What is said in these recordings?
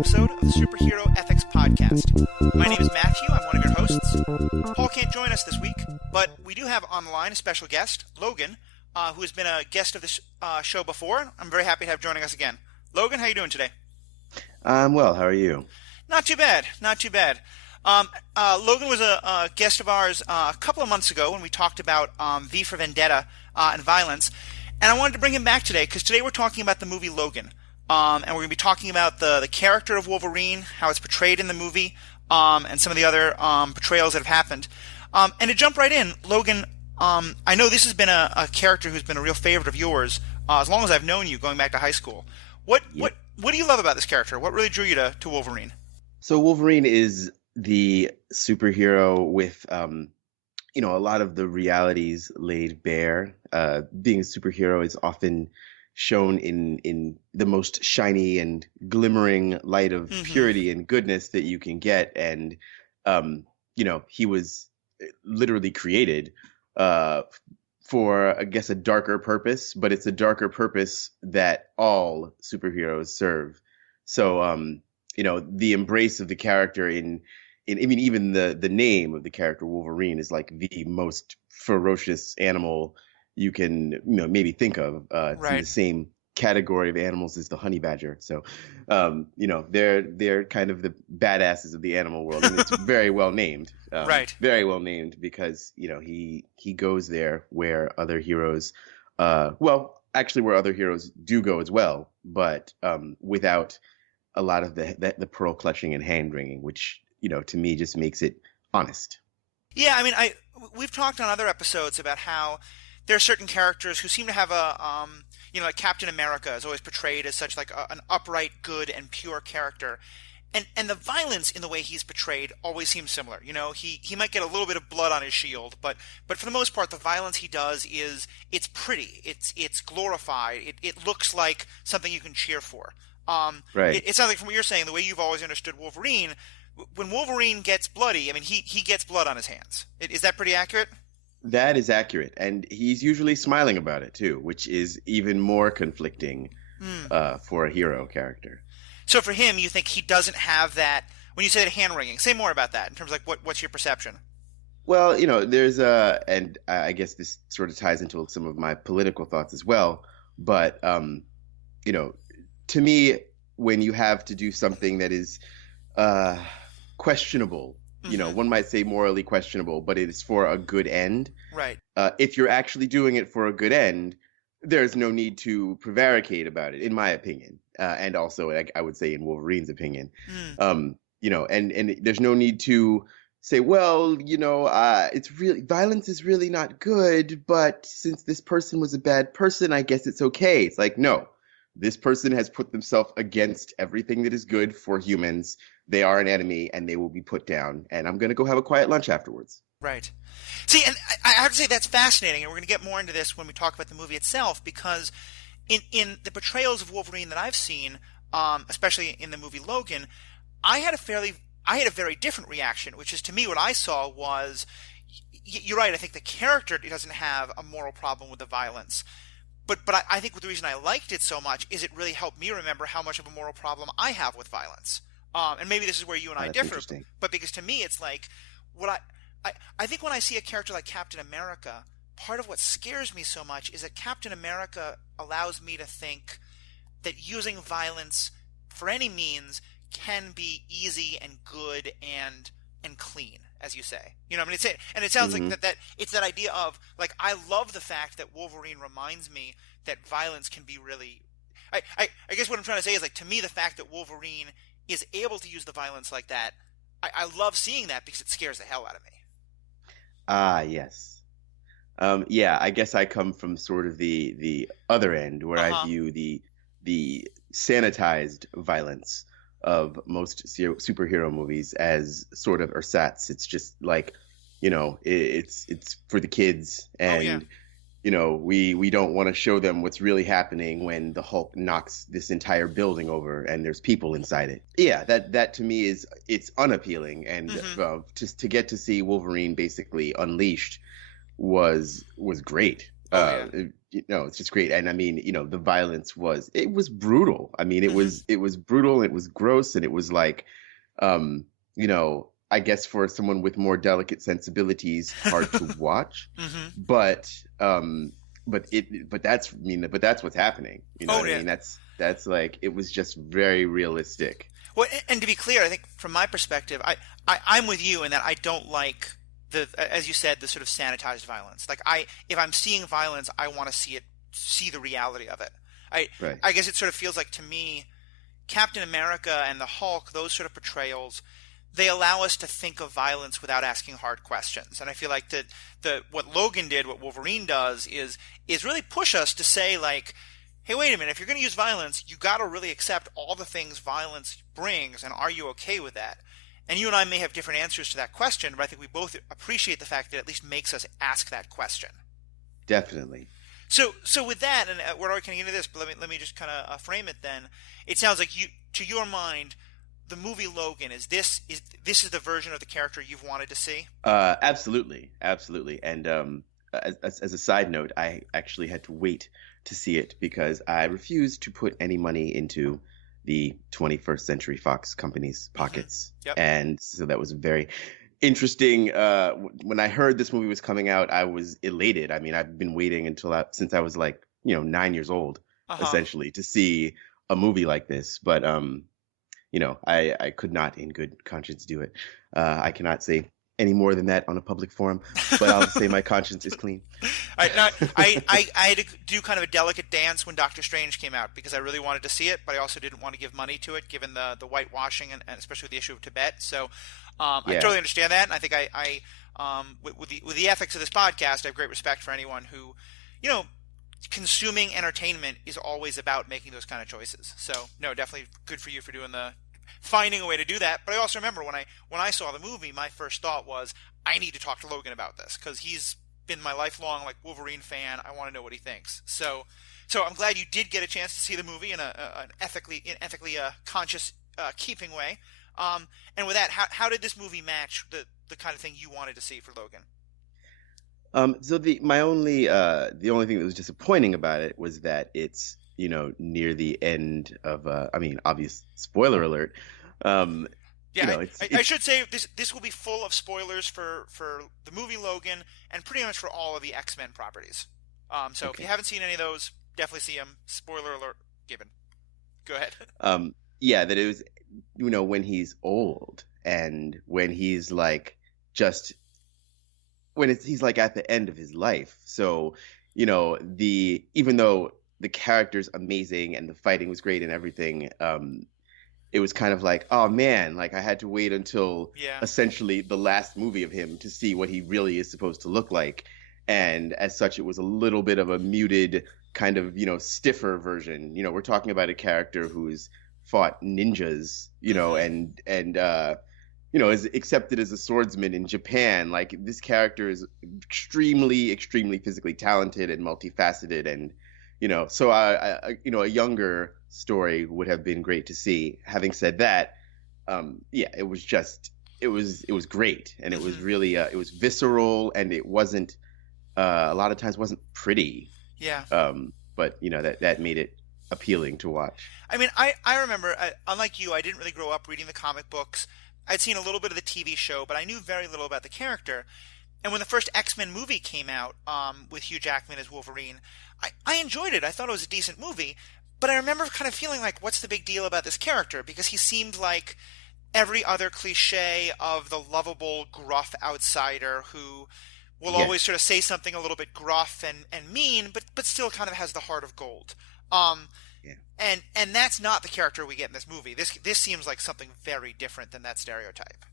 episode of the Superhero Ethics Podcast. My name is Matthew, I'm one of your hosts. Paul can't join us this week, but we do have on the line a special guest, Logan, who has been a guest of this show before. I'm very happy to have joining us again. Logan, how are you doing today? I'm well, how are you? Not too bad, not too bad. Logan was a guest of ours a couple of months ago when we talked about V for Vendetta and violence, and I wanted to bring him back today because today we're talking about the movie Logan. And we're going to be talking about the character of Wolverine, how it's portrayed in the movie, and some of the other portrayals that have happened. And to jump right in, Logan, I know this has been a character who's been a real favorite of yours as long as I've known you, going back to high school. What do you love about this character? What really drew you to Wolverine? So Wolverine is the superhero with, a lot of the realities laid bare. Being a superhero is often shown in the most shiny and glimmering light of purity and goodness that you can get. And, he was literally created for, I guess, a darker purpose, but it's a darker purpose that all superheroes serve. So, the embrace of the character even the name of the character Wolverine is like the most ferocious animal you can maybe think of. It's in the same category of animals as the honey badger. So, they're kind of the badasses of the animal world, and it's very well named. Very well named because he goes there where other heroes, where other heroes do go as well, but without a lot of the pearl clutching and hand wringing, which to me just makes it honest. Yeah, I mean, we've talked on other episodes about how there are certain characters who seem to have like Captain America is always portrayed as such like an upright, good, and pure character. And the violence in the way he's portrayed always seems similar. He might get a little bit of blood on his shield, but for the most part, the violence he does it's pretty, it's glorified, it looks like something you can cheer for. It sounds like from what you're saying, the way you've always understood Wolverine, when Wolverine gets bloody, I mean, he gets blood on his hands. Is that pretty accurate? That is accurate, and he's usually smiling about it too, which is even more conflicting for a hero character. So for him, you think he doesn't have that? When you say the hand wringing, say more about that in terms of like what's your perception? Well, there's and I guess this sort of ties into some of my political thoughts as well. But to me, when you have to do something that is questionable. One might say morally questionable, but it is for a good end. Right. If you're actually doing it for a good end, there's no need to prevaricate about it, in my opinion. And also, I would say in Wolverine's opinion. And there's no need to say, well, it's really, violence is really not good, but since this person was a bad person, I guess it's okay. It's like, no, this person has put themselves against everything that is good for humans. They are an enemy, and they will be put down. And I'm going to go have a quiet lunch afterwards. Right. See, and I have to say that's fascinating, and we're going to get more into this when we talk about the movie itself, because in the portrayals of Wolverine that I've seen, especially in the movie Logan, I had a very different reaction, which is, to me, what I saw was, you're right, I think the character doesn't have a moral problem with the violence. But I think the reason I liked it so much is it really helped me remember how much of a moral problem I have with violence. And maybe this is where you and I differ, but because to me it's like, I think when I see a character like Captain America, part of what scares me so much is that Captain America allows me to think that using violence for any means can be easy and good and clean, as you say. It sounds like that it's that idea of, like, I love the fact that Wolverine reminds me that violence can be really, I guess what I'm trying to say is, like, to me, the fact that Wolverine is able to use the violence like that, I love seeing that because it scares the hell out of me. Ah, yes. I guess I come from sort of the other end where I view the sanitized violence of most superhero movies as sort of ersatz. It's just like, it's for the kids, and we don't want to show them what's really happening when the Hulk knocks this entire building over and there's people inside it. Yeah, that to me it's unappealing, and just to get to see Wolverine basically unleashed was great. it's just great. And I mean, the violence it was brutal. I mean, Hmm. it was brutal, it was gross, and it was like, I guess for someone with more delicate sensibilities, hard to watch. Hmm. But but that's what's happening. You know Oh what I yeah. mean? That's like it was just very realistic. Well, and to be clear, I think from my perspective, I'm with you in that I don't like as you said, the sort of sanitized violence. Like if I'm seeing violence, I want to see the reality of it. I, Right. I guess it sort of feels like to me, Captain America and the Hulk, those sort of portrayals, they allow us to think of violence without asking hard questions. And I feel like that what Logan did, what Wolverine does, is really push us to say like, hey, wait a minute, if you're going to use violence, you got to really accept all the things violence brings, and are you okay with that? And you and I may have different answers to that question, but I think we both appreciate the fact that it at least makes us ask that question. Definitely. So with that, and we're already getting into this, but let me just kind of frame it. Then it sounds like to your mind, the movie Logan is the version of the character you've wanted to see. Absolutely, absolutely. And as a side note, I actually had to wait to see it because I refused to put any money into the 21st Century Fox company's Hmm. pockets. Yep. And so that was very interesting. When I heard this movie was coming out, I was elated. I mean, I've been waiting since I was like, 9 years old, Uh huh. essentially, to see a movie like this. But I could not in good conscience do it. I cannot say any more than that on a public forum, but I'll say my conscience is clean. I had to do kind of a delicate dance when Doctor Strange came out because I really wanted to see it, but I also didn't want to give money to it given the whitewashing and especially with the issue of Tibet. So I Yeah. totally understand that, and I think with the ethics of this podcast, I have great respect for anyone who, you know, consuming entertainment is always about making those kind of choices. So no, definitely good for you for doing the finding a way to do that. But I also remember when I saw the movie, my first thought was I need to talk to Logan about this because he's been my lifelong like Wolverine fan. I want to know what he thinks. So I'm glad you did get a chance to see the movie in an ethically conscious keeping way. And with that, how did this movie match the kind of thing you wanted to see for Logan? So the only thing that was disappointing about it was that it's, near the end of, I mean, obvious spoiler alert. Um, Yeah, I it's should say this will be full of spoilers for the movie Logan and pretty much for all of the X-Men properties. So if you okay. haven't seen any of those, definitely see them. Spoiler alert given. Go ahead. Yeah, that it was, when he's old and when he's like just he's like at the end of his life. So, the even though the character's amazing and the fighting was great and everything, it was kind of like, oh man, like I had to wait until Yeah. essentially the last movie of him to see what he really is supposed to look like. And as such, it was a little bit of a muted kind of, stiffer version. We're talking about a character who's fought ninjas, Hmm. is accepted as a swordsman in Japan. Like this character is extremely, extremely physically talented and multifaceted, and so a younger story would have been great to see. Having said that, yeah, it was great, and it was Hmm. really it was visceral, and it wasn't a lot of times wasn't pretty, Yeah. but that made it appealing to watch. I mean, I remember, unlike you, I didn't really grow up reading the comic books. I'd seen a little bit of the TV show, but I knew very little about the character. And when the first X-Men movie came out, with Hugh Jackman as Wolverine, I enjoyed it. I thought it was a decent movie, but I remember kind of feeling like, what's the big deal about this character? Because he seemed like every other cliche of the lovable, gruff outsider who will always Yes. sort of say something a little bit gruff and mean, but still kind of has the heart of gold. Um, Yeah. and that's not the character we get in this movie. This seems like something very different than that stereotype.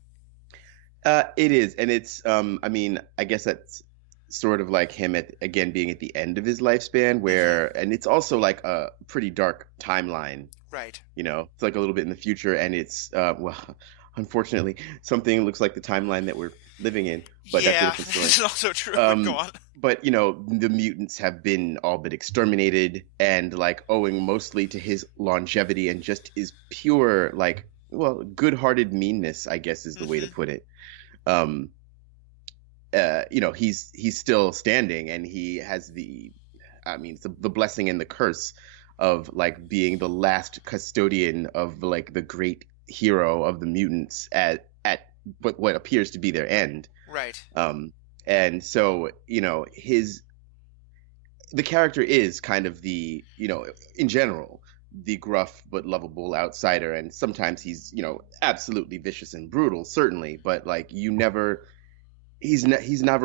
It is, and it's I mean, I guess that's sort of like him again being at the end of his lifespan Hmm. and it's also like a pretty dark timeline, Right. It's like a little bit in the future, and it's well, unfortunately, something looks like the timeline that we're living in, but that's a Yeah, different story. this is also true. But go Um, on. but the mutants have been all but exterminated, and like owing mostly to his longevity and just his pure like, well, good-hearted meanness, I guess is the way to Hmm. put it. Um, he's still standing, and he has the, I mean, it's the blessing and the curse of like being the last custodian of like the great hero of the mutants at what appears to be their end. Right. And so, the character is kind of the, in general, the gruff but lovable outsider, and sometimes he's, absolutely vicious and brutal, certainly, but like he's never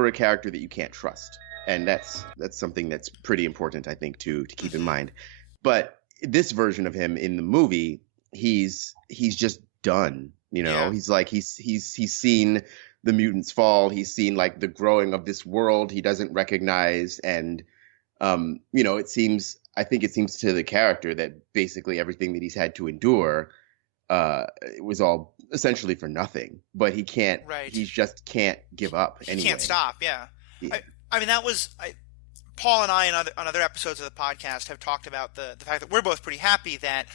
a character that you can't trust, and that's something that's pretty important, I think, to keep in mind. But this version of him in the movie, he's just done. Yeah. He's like he's seen the mutants fall. He's seen like the growing of this world he doesn't recognize, and I think it seems to the character that basically everything that he's had to endure it was all essentially for nothing. But he can't. Right. He just can't give up. He anyway. can't stop. Yeah. Yeah. I mean, that was Paul and I on other episodes of the podcast have talked about the fact that we're both pretty happy that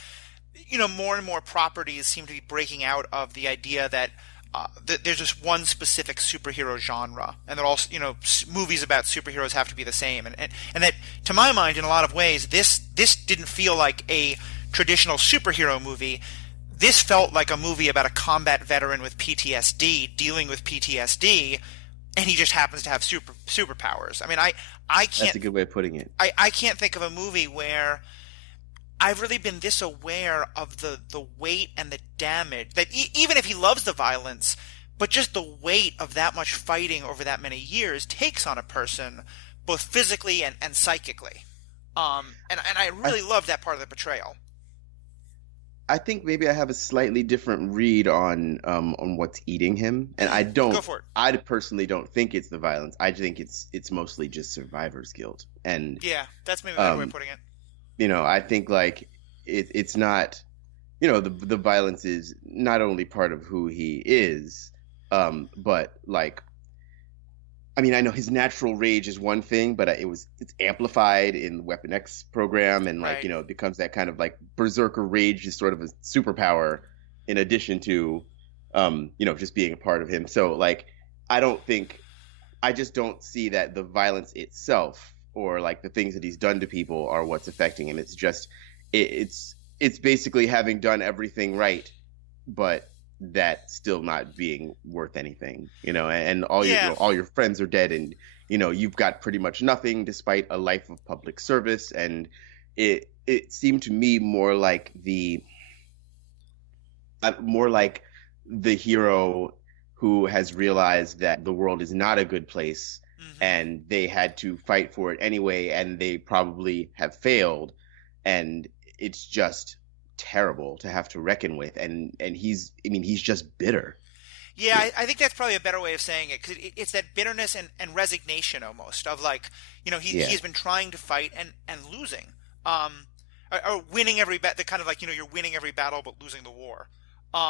more and more properties seem to be breaking out of the idea that there's just one specific superhero genre, and that all movies about superheroes have to be the same, and that, to my mind, in a lot of ways, this didn't feel like a traditional superhero movie. This felt like a movie about a combat veteran with PTSD dealing with PTSD, and he just happens to have superpowers. I mean, I can't. That's a good way of putting it. I can't think of a movie where I've really been this aware of the weight and the damage that even if he loves the violence, but just the weight of that much fighting over that many years takes on a person, both physically and psychically. And I really love that part of the portrayal. I think maybe I have a slightly different read on what's eating him, and I don't. Go for it. I personally don't think it's the violence. I think it's mostly just survivor's guilt, and yeah, that's maybe a better way of putting it. I think like it's not, the violence is not only part of who he is, but like, I mean, I know his natural rage is one thing, but it's amplified in the Weapon X program, and like, Right. it becomes that kind of like berserker rage is sort of a superpower in addition to, just being a part of him. So like, I just don't see that the violence itself or like the things that he's done to people are what's affecting him. It's just, it's basically having done everything right, but that still not being worth anything, and all your friends are dead, and you've got pretty much nothing despite a life of public service. And it seemed to me more like the hero who has realized that the world is not a good place, and they had to fight for it anyway, and they probably have failed, and it's just terrible to have to reckon with, and he's just bitter. Yeah, I think that's probably a better way of saying it, because it's that bitterness and resignation almost of like, he's been trying to fight and losing, or winning every the kind of like, you're winning every battle but losing the war.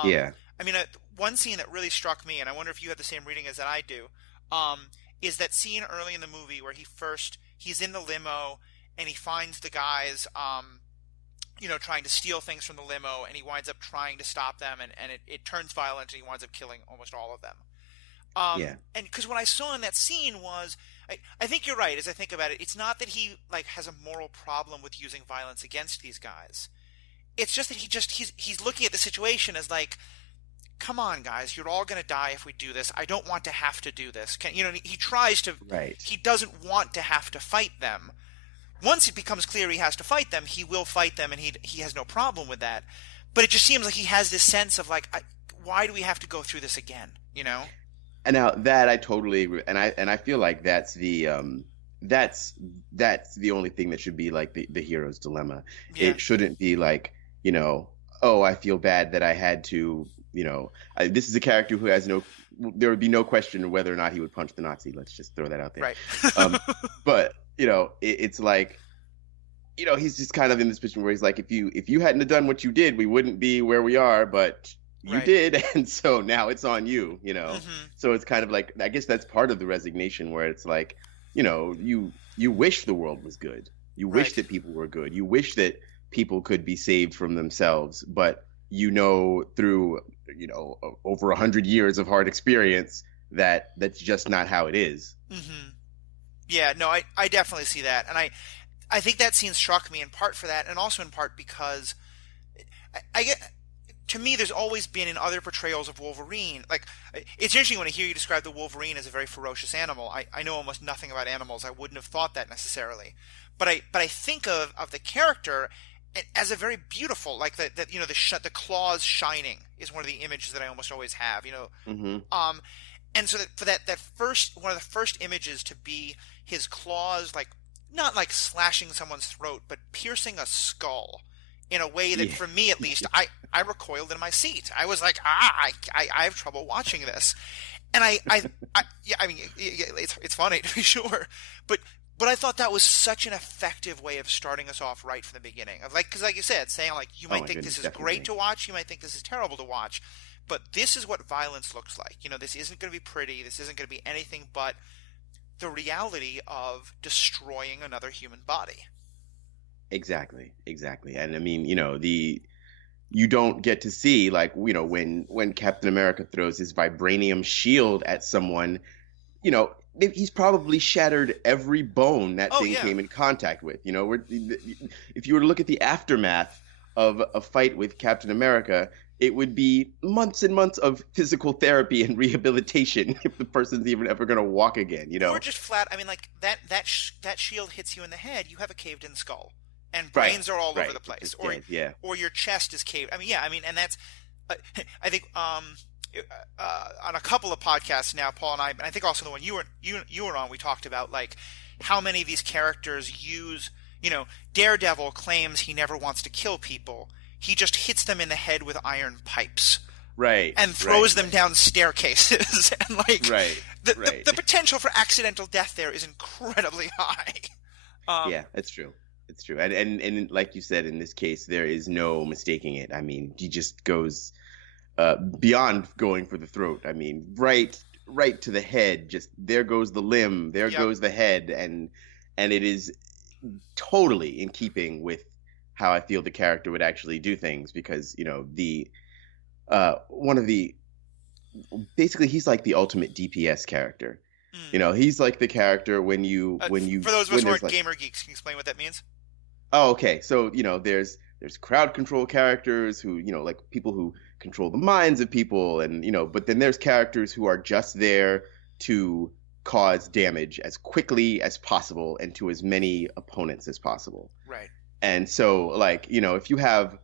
Yeah. I mean, one scene that really struck me, and I wonder if you have the same reading as that I do, is that scene early in the movie where he's in the limo and he finds the guys, trying to steal things from the limo, and he winds up trying to stop them, and it turns violent, and he winds up killing almost all of them. Yeah. And because what I saw in that scene was, I think you're right, as I think about it, it's not that he like has a moral problem with using violence against these guys. It's just that he's looking at the situation as like, come on, guys, you're all going to die if we do this. I don't want to have to do this. He tries to, Right. He doesn't want to have to fight them. Once it becomes clear he has to fight them, he will fight them, and he has no problem with that. But it just seems like he has this sense of like, why do we have to go through this again? And now that I totally agree, and I feel like that's the only thing that should be like the hero's dilemma. Yeah. It shouldn't be like, oh, I feel bad that I had to, this is a character who has there would be no question whether or not he would punch the Nazi. Let's just throw that out there. Right. But it's like, he's just kind of in this position where he's like, if you hadn't have done what you did, we wouldn't be where we are, but you Right. did, and so now it's on you, Mhm. So it's kind of like, I guess that's part of the resignation, where it's like, you wish the world was good, you wish Right. that people were good, you wish that people could be saved from themselves, but through over 100 years of hard experience that's just not how it is. Mm-hmm. Yeah, no, I definitely see that, and I think that scene struck me in part for that, and also in part because I get to me, there's always been in other portrayals of Wolverine. Like, it's interesting when I hear you describe the Wolverine as a very ferocious animal. I know almost nothing about animals. I wouldn't have thought that necessarily, but I think of the character as a very beautiful, like that you know the claws shining is one of the images that I almost always have. You know, Hmm. um, and so that for that first one of the first images to be his claws, like not like slashing someone's throat, but piercing a skull in a way that, Yeah. for me at least, I recoiled in my seat. I was like, I have trouble watching this, and yeah, I mean, it's funny to be sure, but I thought that was such an effective way of starting us off right from the beginning. Of like, because like you said, saying like you Oh might my think goodness, this is great definitely. to watch, you might think this is terrible to watch, but this is what violence looks like. You know, this isn't going to be pretty. This isn't going to be anything but the reality of destroying another human body. Exactly, exactly. And I mean, the you don't get to see, like, when Captain America throws his vibranium shield at someone, he's probably shattered every bone that Oh thing yeah, came in contact with. If you were to look at the aftermath of a fight with Captain America, it would be months and months of physical therapy and rehabilitation if the person's even ever going to walk again, you or know? just flat. I mean, like that shield hits you in the head, you have a caved in skull, and Right, brains are all over right. the You're place, just dead. Yeah. or your chest is caved. I mean, yeah, I mean, and that's uh, I think on a couple of podcasts now, Paul and I think also the one you were on, we talked about like how many of these characters use. You know, Daredevil claims he never wants to kill people. He just hits them in the head with iron pipes Right, and right, throws them down staircases and like right, right. the potential for accidental death there is incredibly high. Yeah, that's true. It's true. And like you said, in this case, there is no mistaking it. I mean, he just goes beyond going for the throat. I mean, right to the head. Just there goes the limb, there Yep. goes the head, and it is totally in keeping with how I feel the character would actually do things, because the one of the basically he's like the ultimate DPS character. Mm. He's like the character when you For those of us when who there's aren't like, gamer geeks, can you explain what that means? oh, okay. So, there's crowd control characters who, like people who control the minds of people, and, but then there's characters who are just there to cause damage as quickly as possible and to as many opponents as possible. Right. And so, like, if you have,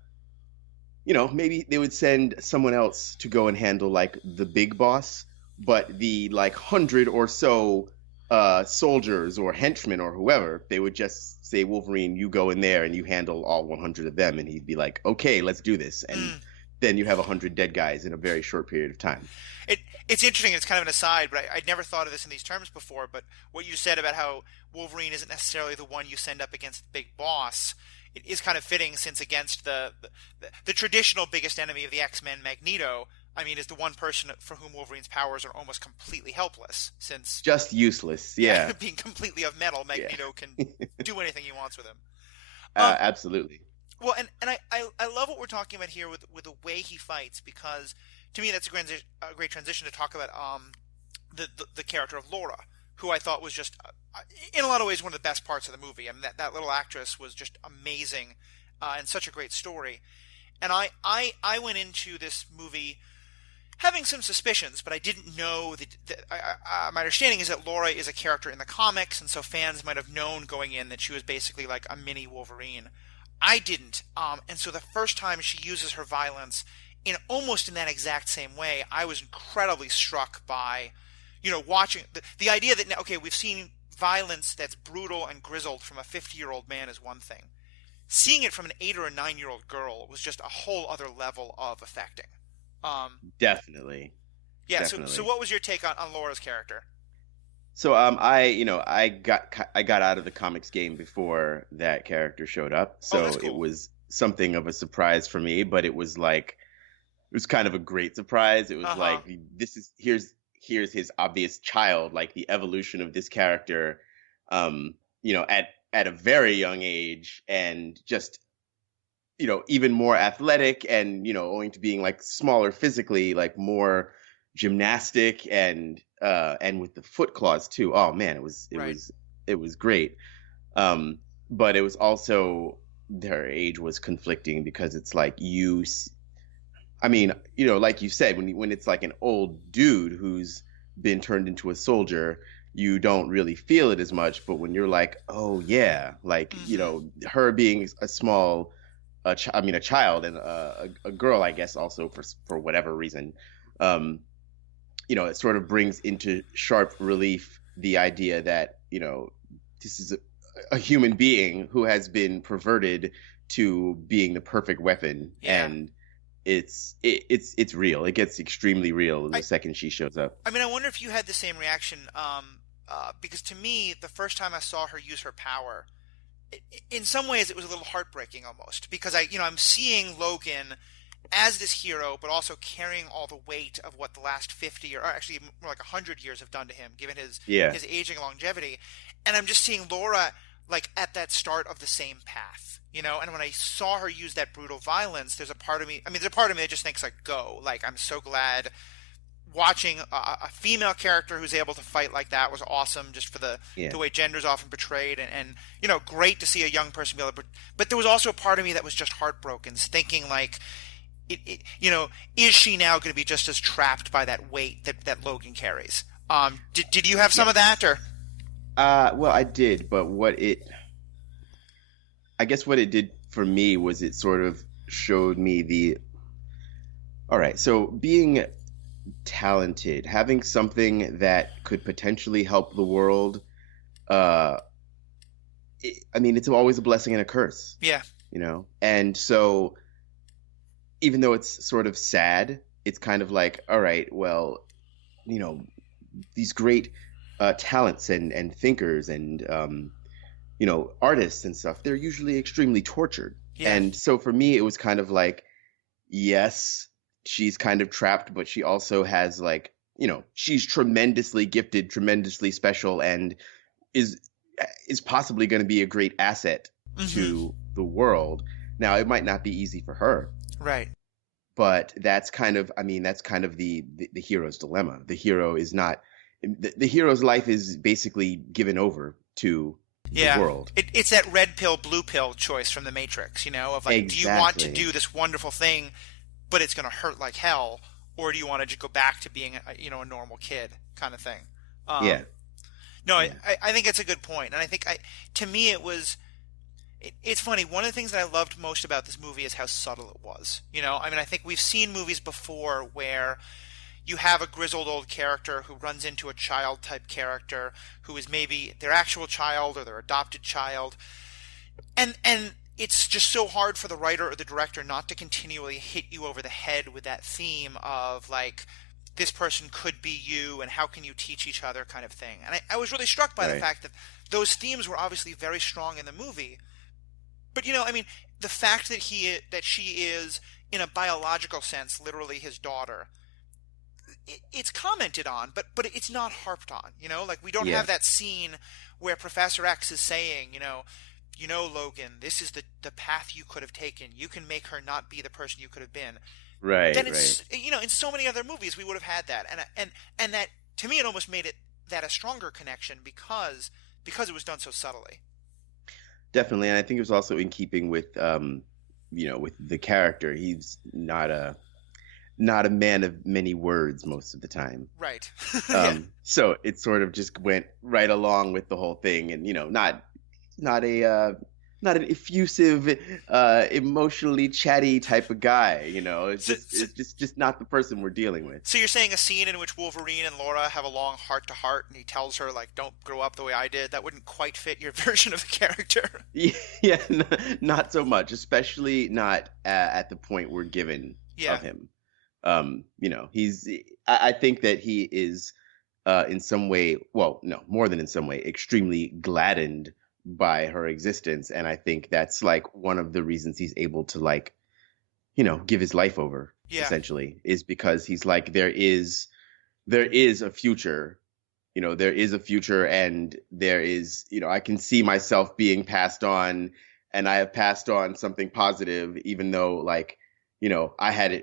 maybe they would send someone else to go and handle like the big boss, but the like 100 or so soldiers or henchmen or whoever, they would just say, Wolverine, you go in there and you handle all 100 of them, and he'd be like, okay, let's do this. And Mm. then you have 100 dead guys in a very short period of time. It's interesting. It's kind of an aside, but I'd never thought of this in these terms before. But what you said about how Wolverine isn't necessarily the one you send up against the big boss, it is kind of fitting, since against the traditional biggest enemy of the X-Men, Magneto, I mean, is the one person for whom Wolverine's powers are almost completely helpless, since Just useless. yeah, Yeah. being completely of metal, Yeah. Magneto can do anything he wants with him. Um, Absolutely. well, and I love what we're talking about here with the way he fights, because to me that's a great transition to talk about the character of Laura, who I thought was just in a lot of ways one of the best parts of the movie. I mean, that little actress was just amazing, and such a great story. And I went into this movie having some suspicions, but I didn't know my understanding is that Laura is a character in the comics, and so fans might have known going in that she was basically like a mini Wolverine. I didn't, and so the first time she uses her violence in almost in that exact same way, I was incredibly struck by, watching the idea that now, okay, we've seen violence that's brutal and grizzled from a 50-year-old man is one thing. Seeing it from an 8 or a 9-year-old girl was just a whole other level of affecting. Um, Definitely. yeah. So Definitely. what was your take on Laura's character? So I got out of the comics game before that character showed up. Oh, So that's it cool. was something of a surprise for me, but it was kind of a great surprise. It was Uh huh. like, this is here's his obvious child, like the evolution of this character, at a very young age, and just even more athletic, and owing to being like smaller physically, like more gymnastic, and with the foot claws too. Oh man, it was it Right. was it was great. Um but it was also their age was conflicting because it's like I mean, like you said, when it's like an old dude who's been turned into a soldier, you don't really feel it as much. But when you're like, oh yeah, like Hmm. her being a small, I mean, a child and a girl, I guess, also for whatever reason, um, it sort of brings into sharp relief the idea that this is a human being who has been perverted to being the perfect weapon, Yeah. and it's real. It gets extremely real I the second she shows up. I mean, I wonder if you had the same reaction. Because to me, the first time I saw her use her power, in some ways, it was a little heartbreaking almost because I'm seeing Logan as this hero, but also carrying all the weight of what the last 50 or actually more like 100 years have done to him, given Yeah, his aging longevity. And I'm just seeing Laura like at that start of the same path, And when I saw her use that brutal violence, there's a part of me. I mean, there's a part of me that just thinks like, go. Like I'm so glad watching a female character who's able to fight like that was awesome just for yeah. the way gender's often portrayed and great to see a young person be able to but there was also a part of me that was just heartbroken thinking like is she now going to be just as trapped by that weight that Logan carries? Did you have some of Yes. that or Well, I did, but I guess what it did for me was it sort of showed me all right, so being talented, having something that could potentially help the world, uh, I mean, it's always a blessing and a curse, yeah And so, even though it's sort of sad, it's kind of like, all right, well, you know, these great talents and thinkers and artists and stuff, they're usually extremely tortured. yeah And so for me, it was kind of like, yes, she's kind of trapped, but she also has like, she's tremendously gifted, tremendously special, and is is possibly going to be a great asset mm-hmm to the world. Now, it might not be easy for her, right but that's kind of, I mean, that's kind of the hero's dilemma. The hero is not the hero's life is basically given over to the yeah world. it's that red pill blue pill choice from the Matrix, of like do you want to Exactly. do this wonderful thing but it's going to hurt like hell, or do you want to just go back to being a normal kid kind of thing? Yeah. Um, no, Yeah. I think it's a good point, and I think to me it was. It's funny. One of the things that I loved most about this movie is how subtle it was. I mean, I think we've seen movies before where you have a grizzled old character who runs into a child type character who is maybe their actual child or their adopted child, and it's just so hard for the writer or the director not to continually hit you over the head with that theme of like this person could be you and how can you teach each other kind of thing. And I was really struck by the Right. fact that those themes were obviously very strong in the movie. But I mean, the fact that she is in a biological sense literally his daughter, it's commented on, but it's not harped on. Like we don't Yeah. have that scene where Professor X is saying, Logan, this is the path you could have taken. You can make her not be the person you could have been. Right. Then Right. it's in so many other movies we would have had that, and that to me it almost made it that a stronger connection because it was done so subtly. Definitely. And I think it was also in keeping with with the character. He's not a man of many words most of the time. Right. Yeah. So it sort of just went right along with the whole thing, and not a not an effusive, emotionally chatty type of guy. It's So, just so, it's just not the person we're dealing with. so you're saying a scene in which Wolverine and Laura have a long heart to heart, and he tells her like, "Don't grow up the way I did." That wouldn't quite fit your version of the character. Yeah, yeah, not so much, especially not at the point we're given Yeah. of him. He's. I think that he is, in some way, well, no, more than in some way, extremely gladdened by her existence, and I think that's like one of the reasons he's able to like, give his life over. Yeah. Essentially, is because he's like there is a future. There is a future, and there is, I can see myself being passed on, and I have passed on something positive, even though like, I had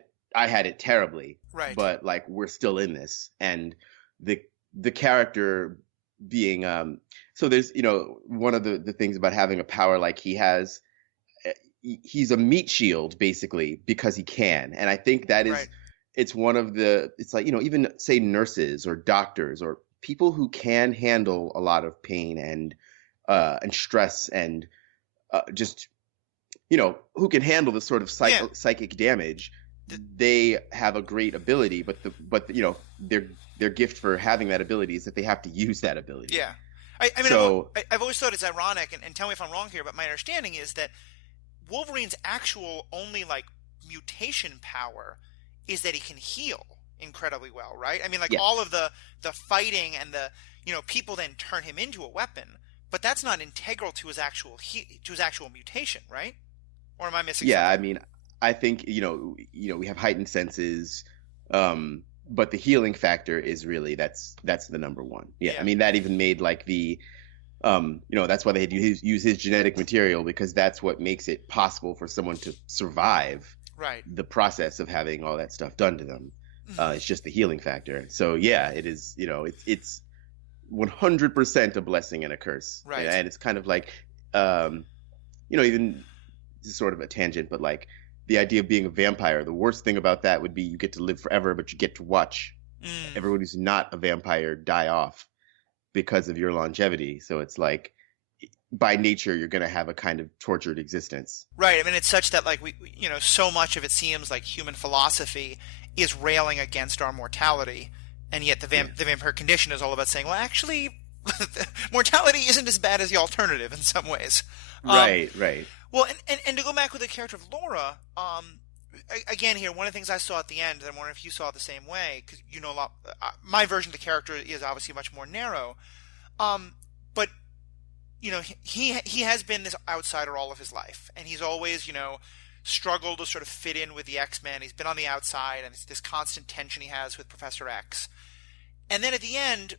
it terribly, Right. but like we're still in this, and the the character being so there's one of the things about having a power like he has, he's a meat shield basically because he can. And I think that is Right. it's one of the it's like even say nurses or doctors or people who can handle a lot of pain and stress and just who can handle the sort of Yeah. psychic damage. th- They have a great ability, but their gift for having that ability is that they have to use that ability. Yeah. I mean, So I've always thought it's ironic, and tell me if I'm wrong here, but my understanding is that Wolverine's actual only like mutation power is that he can heal incredibly well, right? I mean, like yes. all of the fighting and the people then turn him into a weapon, but that's not integral to his actual mutation, right? Or am I missing Yeah, I something? mean, I think we have heightened senses, but the healing factor is really that's the number one. Yeah, I Yeah. mean that even made like that's why they had to use his genetic material because that's what makes it possible for someone to survive Right. the process of having all that stuff done to them. Hmm. It's just the healing factor. So yeah, it is. It's 100% a blessing and a curse, Right. and it's kind of like even this is sort of a tangent, but like the idea of being a vampire, the worst thing about that would be you get to live forever, but you get to watch Mm. everyone who's not a vampire die off because of your longevity. So it's like by nature, you're going to have a kind of tortured existence. Right. I mean, it's such that like so much of it seems like human philosophy is railing against our mortality, and yet Yeah. the vampire condition is all about saying, well, actually, mortality isn't as bad as the alternative in some ways. Um, Right, right. well, and to go back with the character of Laura, again here, one of the things I saw at the end, and I'm wondering if you saw it the same way, because you know a lot. My version of the character is obviously much more narrow, but he has been this outsider all of his life, and he's always struggled to sort of fit in with the X-Men. He's been on the outside, and it's this constant tension he has with Professor X. And then at the end,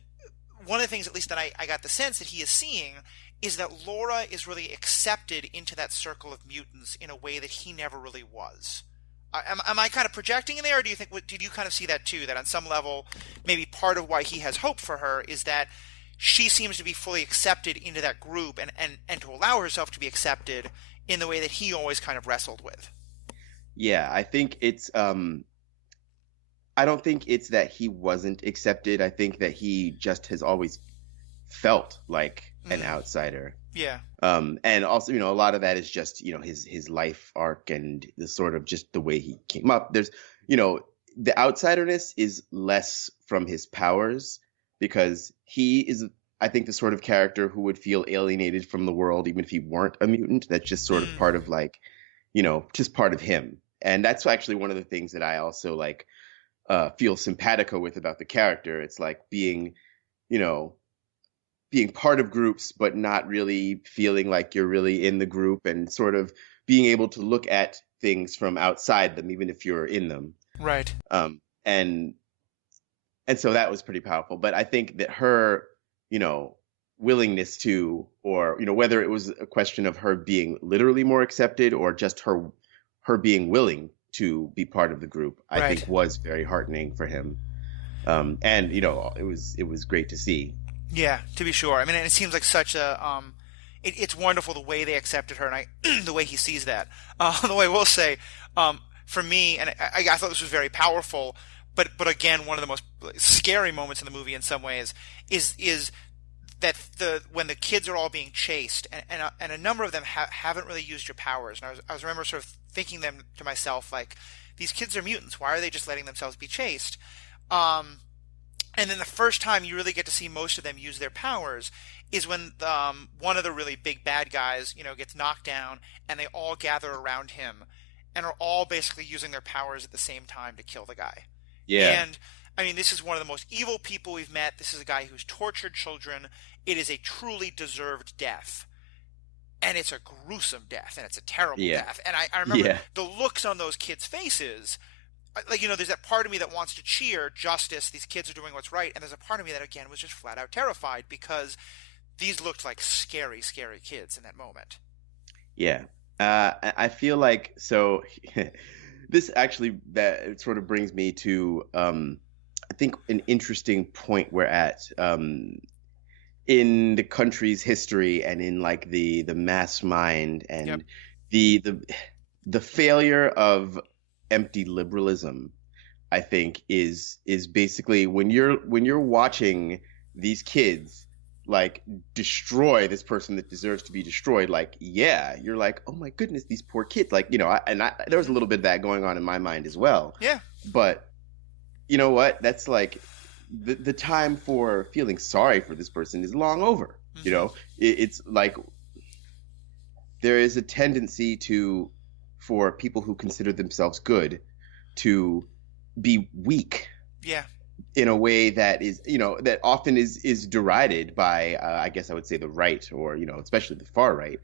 one of the things, at least that I got the sense that he is seeing, is that Laura is really accepted into that circle of mutants in a way that he never really was. Am I kind of projecting in there, or do you think? Did you kind of see that too? That on some level, maybe part of why he has hope for her is that she seems to be fully accepted into that group, and to allow herself to be accepted in the way that he always kind of wrestled with. Yeah, I think I don't think it's that he wasn't accepted. I think that he just has always felt like an Mm, outsider. yeah. And also, a lot of that is just, his life arc and the sort of just the way he came up. There's, the outsiderness is less from his powers because he is, I think, the sort of character who would feel alienated from the world even if he weren't a mutant. That's just sort of Mm, part of like, just part of him. And that's actually one of the things that I also like feel simpatico with about the character. It's like you know, being part of groups, but not really feeling like you're really in the group and sort of being able to look at things from outside them, even if you're in them. right. Um, and and so that was pretty powerful. But I think that her, you know, willingness to, or whether it was a question of her being literally more accepted or just her being willing to be part of the group, I Right. think was very heartening for him. And it was great to see. Yeah, to be sure. I mean, and it seems like such a it's wonderful the way they accepted her, and the way he sees that. The way I will say, for me, and I thought this was very powerful, but again, one of the most scary moments in the movie in some ways is that the when the kids are all being chased, and a number of them haven't really used your powers, and I was remember sort of thinking them to myself like, these kids are mutants. Why are they just letting themselves be chased? Um, and then the first time you really get to see most of them use their powers is when one of the really big bad guys, gets knocked down, and they all gather around him, and are all basically using their powers at the same time to kill the guy. Yeah, And I mean, this is one of the most evil people we've met. This is a guy who's tortured children. It is a truly deserved death. And it's a gruesome death, and it's a terrible yeah, death. And I remember yeah, the looks on those kids' faces. Like, there's that part of me that wants to cheer justice. These kids are doing what's right. And there's a part of me that, again, was just flat out terrified because these looked like scary, scary kids in that moment. yeah. I feel like so. This actually that it sort of brings me to I think an interesting point we're at. in the country's history and in like the mass mind Yep. and the the failure of empty liberalism, I think is basically when you're watching these kids like destroy this person that deserves to be destroyed, like yeah, you're like, oh my goodness, these poor kids, like there was a Mhm. little bit of that going on in my mind as well, Yeah. but you know what? That's like the time for feeling sorry for this person is long over. You Hmm. know, it's like there is a tendency to for people who consider themselves good to be weak Yeah. in a way that is, that often is derided by, I guess I would say the right or, especially the far right.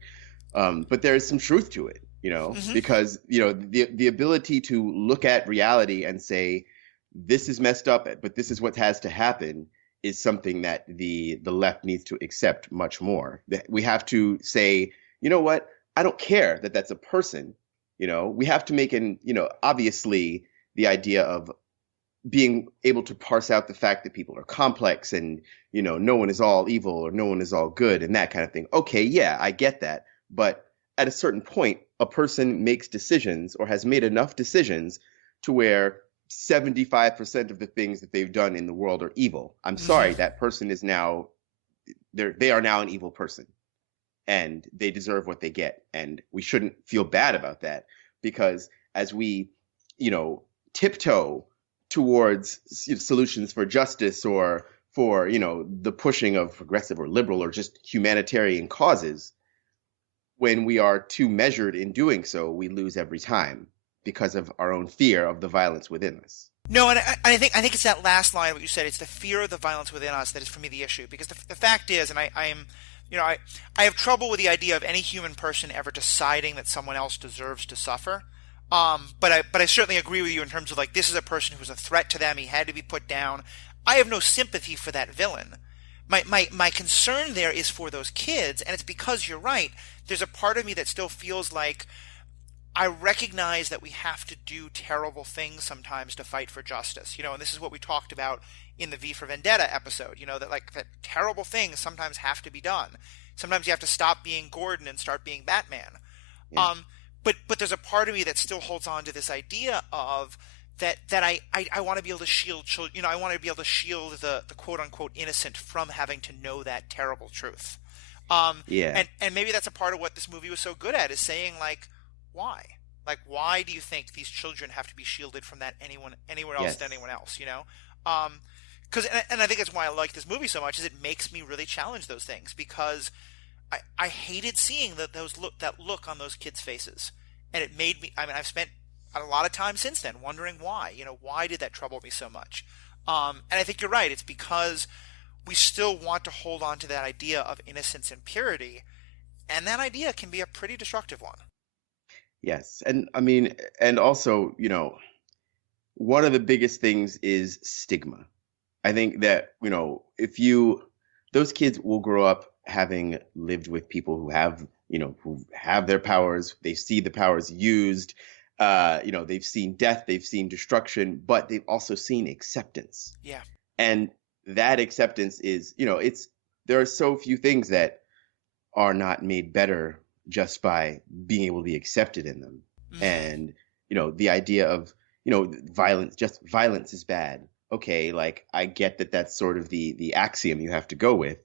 But there is some truth to it, Hmm. because, the ability to look at reality and say, this is messed up, but this is what has to happen is something that the left needs to accept much more. That we have to say, you know what? I don't care that that's a person. We have to make obviously the idea of being able to parse out the fact that people are complex and no one is all evil or no one is all good and that kind of thing. Okay, yeah, I get that, but at a certain point a person makes decisions or has made enough decisions to where 75% of the things that they've done in the world are evil. I'm Hmm. sorry, that person is now they are now an evil person and they deserve what they get, and we shouldn't feel bad about that, because as we you know tiptoe towards solutions for justice or for the pushing of progressive or liberal or just humanitarian causes, when we are too measured in doing so we lose every time because of our own fear of the violence within us. No, and I think it's that last line of what you said. It's the fear of the violence within us that is for me the issue. Because the fact is, and I am, I have trouble with the idea of any human person ever deciding that someone else deserves to suffer. But I certainly agree with you in terms of like this is a person who was a threat to them. He had to be put down. I have no sympathy for that villain. My concern there is for those kids, and it's because you're right. There's a part of me that still feels like I recognize that we have to do terrible things sometimes to fight for justice, and this is what we talked about in the V for Vendetta episode, that like that terrible things sometimes have to be done. Sometimes you have to stop being Gordon and start being Batman. Yeah. Um, but there's a part of me that still holds on to this idea of that I want to be able to shield children. I want to be able to shield the quote unquote innocent from having to know that terrible truth. Um, Yeah. and maybe that's a part of what this movie was so good at is saying like, why? Like, why do you think these children have to be shielded from that anywhere else than Yes. anyone else? Um, because and I think that's why I like this movie so much is it makes me really challenge those things because I hated seeing that look on those kids' faces, and it made me. I mean, I've spent a lot of time since then wondering why. Why did that trouble me so much? And I think you're right. It's because we still want to hold on to that idea of innocence and purity, and that idea can be a pretty destructive one. Yes. And I mean, and also, one of the biggest things is stigma. I think that, if those kids will grow up having lived with people who have their powers, they see the powers used, they've seen death, they've seen destruction, but they've also seen acceptance. Yeah. And that acceptance is, there are so few things that are not made better just by being able to be accepted in them. Hmm. And, the idea of, violence, just violence is bad. Okay, like I get that that's sort of the axiom you have to go with,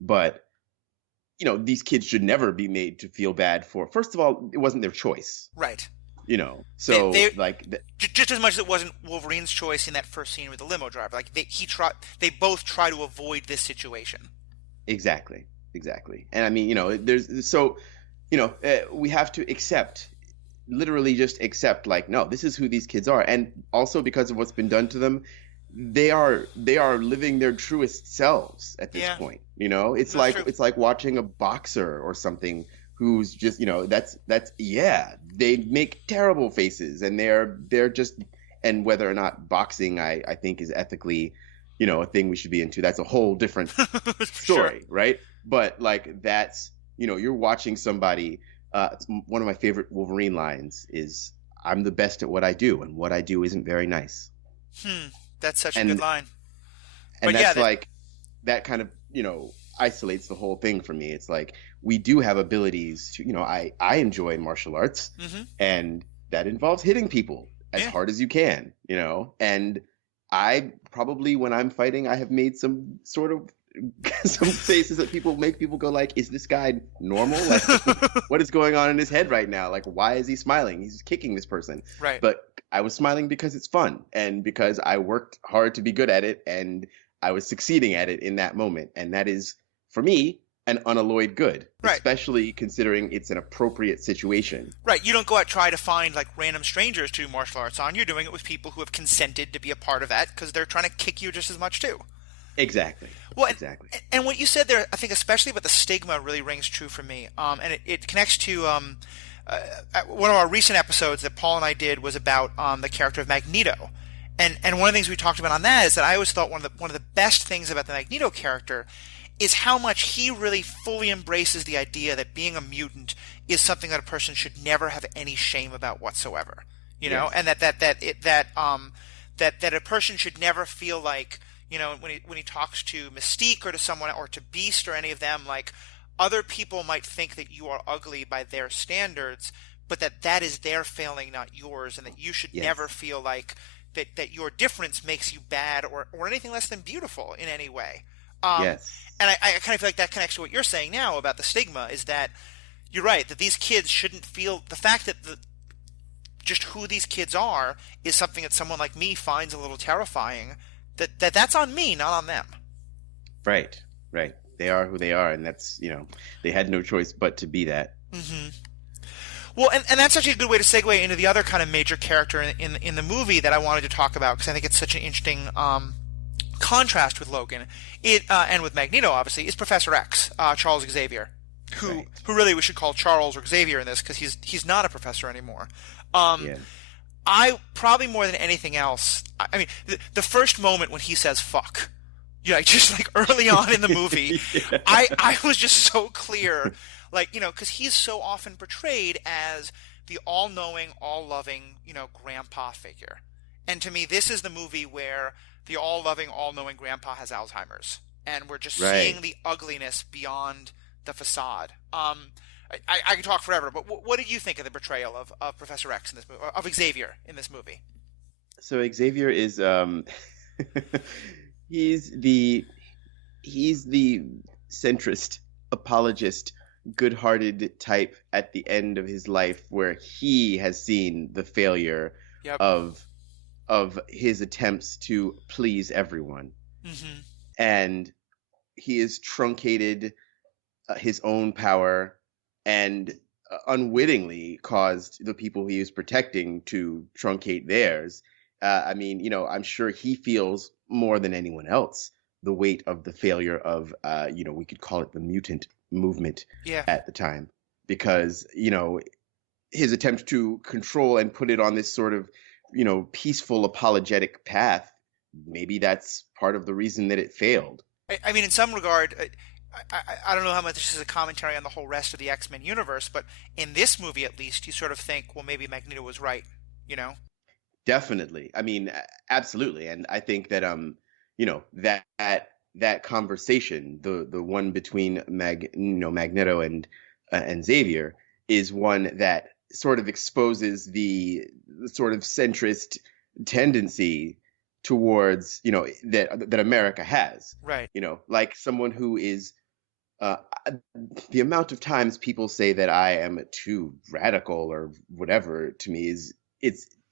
but these kids should never be made to feel bad for. First of all, it wasn't their choice, Right. So They like just as much as it wasn't Wolverine's choice in that first scene with the limo driver. Like they both try to avoid this situation. exactly, exactly. And I mean, there's so we have to accept, literally just accept, like, no, this is who these kids are, and also because of what's been done to them, they are living their truest selves at this Yeah, point. It's that's like true. it's like watching a boxer or something who's just, that's yeah, they make terrible faces and they're just, and whether or not boxing I think is ethically, a thing we should be into, that's a whole different For sure. story, right? But like that's, you're watching somebody. One of my favorite Wolverine lines is, "I'm the best at what I do, and what I do isn't very nice." Hmm. That's such a good And line. and But yeah, that's that like that kind of, isolates the whole thing for me. It's like we do have abilities to, I enjoy martial arts, Hmm. and that involves hitting people as Yeah. hard as you can, and I probably, when I'm fighting, I have made some sort of some faces that make people go like, is this guy normal? Like, what is going on in his head right now? Like, why is he smiling? He's kicking this person. Right. But I was smiling because it's fun and because I worked hard to be good at it, and I was succeeding at it in that moment. And that is, for me, an unalloyed good, Right. especially considering it's an appropriate situation. Right. You don't go out try to find like random strangers to do martial arts on. You're doing it with people who have consented to be a part of that because they're trying to kick you just as much too. Exactly. Well, Exactly. and what you said there, I think especially about the stigma really rings true for me. And it connects to one of our recent episodes that Paul and I did was about the character of Magneto. And one of the things we talked about on that is that I always thought one of the best things about the Magneto character is how much he really fully embraces the idea that being a mutant is something that a person should never have any shame about whatsoever. You know, Yes. and that a person should never feel like, when he talks to Mystique or to someone or to Beast or any of them, like other people might think that you are ugly by their standards, but that is their failing, not yours, and that you should Yes. never feel like that your difference makes you bad or anything less than beautiful in any way. Yes. And I kind of feel like that connects to what you're saying now about the stigma, is that you're right, that these kids shouldn't feel the fact that just who these kids are is something that someone like me finds a little terrifying. That's on me, not on them. Right. Right. They are who they are, and that's, they had no choice but to be that. Hmm. Well, and that's actually a good way to segue into the other kind of major character in the movie that I wanted to talk about, because I think it's such an interesting contrast with Logan, and with Magneto, obviously, is Professor X, Charles Xavier, who really we should call Charles or Xavier in this, because he's not a professor anymore. Yeah. I probably more than anything else, I mean, the first moment when he says "fuck," just like early on in the movie, Yeah. I was just so clear, like, because he's so often portrayed as the all-knowing, all-loving, grandpa figure, and to me, this is the movie where the all-loving, all-knowing grandpa has Alzheimer's, and we're just Right. seeing the ugliness beyond the facade. I can talk forever, but what did you think of the portrayal of Professor X in this movie, of Xavier in this movie? So Xavier is he's the centrist, apologist, good-hearted type at the end of his life, where he has seen the failure Yep. of his attempts to please everyone, Hmm. and he has truncated his own power and unwittingly caused the people he is protecting to truncate theirs. I mean, I'm sure he feels more than anyone else the weight of the failure of, we could call it the mutant movement Yeah. at the time, because, his attempt to control and put it on this sort of, peaceful apologetic path, maybe that's part of the reason that it failed. I mean, in some regard, I don't know how much this is a commentary on the whole rest of the X-Men universe, but in this movie, at least, you sort of think, well, maybe Magneto was right, Definitely. I mean, absolutely. And I think that that conversation, the one between Magneto and Xavier, is one that sort of exposes the sort of centrist tendency towards, that America has. Right. Like someone who is the amount of times people say that I am too radical or whatever, to me is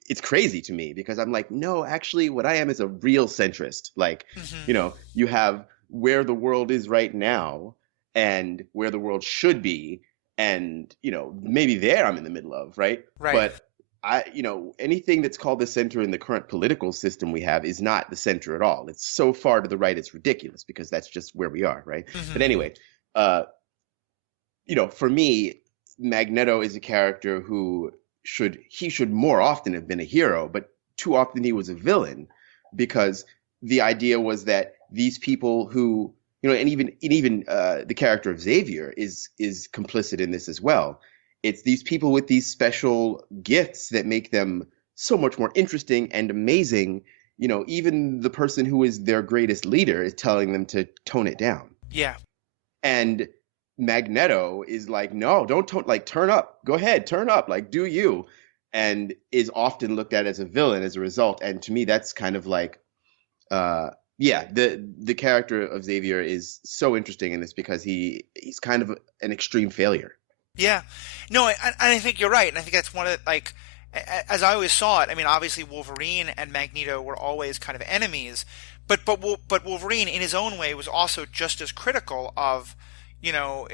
it's crazy to me, because I'm like, no, actually what I am is a real centrist. Like, Hmm. you have where the world is right now and where the world should be, and maybe there I'm in the middle of, right? Right. But anything that's called the center in the current political system we have is not the center at all. It's so far to the right, it's ridiculous, because that's just where we are, right? Hmm. But anyway, for me, Magneto is a character who should more often have been a hero, but too often he was a villain, because the idea was that these people who, and even the character of Xavier is complicit in this as well. It's these people with these special gifts that make them so much more interesting and amazing. Even the person who is their greatest leader is telling them to tone it down. Yeah. And Magneto is like, no, don't like turn up. Go ahead, turn up, like do you. And is often looked at as a villain as a result. And to me, that's kind of like uh yeah, the character of Xavier is so interesting in this because he's kind of an extreme failure. Yeah, no, I think you're right, and I think that's one of the, like, as I always saw it. I mean, obviously Wolverine and Magneto were always kind of enemies, but Wolverine in his own way was also just as critical of, you know,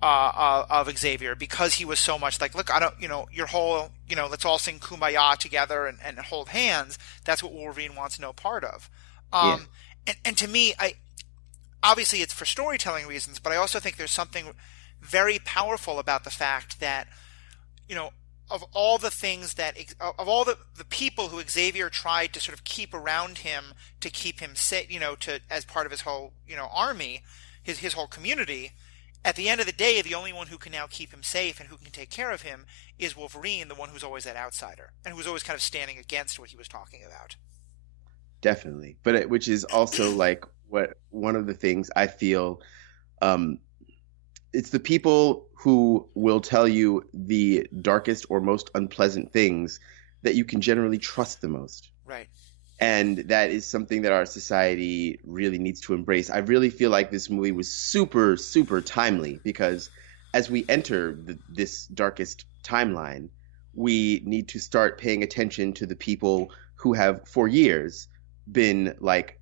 of Xavier, because he was so much like, look, I don't, your whole, let's all sing Kumbaya together and hold hands. That's what Wolverine wants no part of. Yeah, And to me, I obviously it's for storytelling reasons, but I also think there's something very powerful about the fact that, you know, of all the things that, of all the people who Xavier tried to sort of keep around him to keep him safe, to, as part of his whole, army, his whole community, at the end of the day, the only one who can now keep him safe and who can take care of him is Wolverine, the one who's always that outsider and who's always kind of standing against what he was talking about. definitely. But which is also like what one of the things I feel um it's the people who will tell you the darkest or most unpleasant things that you can generally trust the most. Right. And that is something that our society really needs to embrace. I really feel like this movie was super, super timely because as we enter this darkest timeline, we need to start paying attention to the people who have, for years, been like,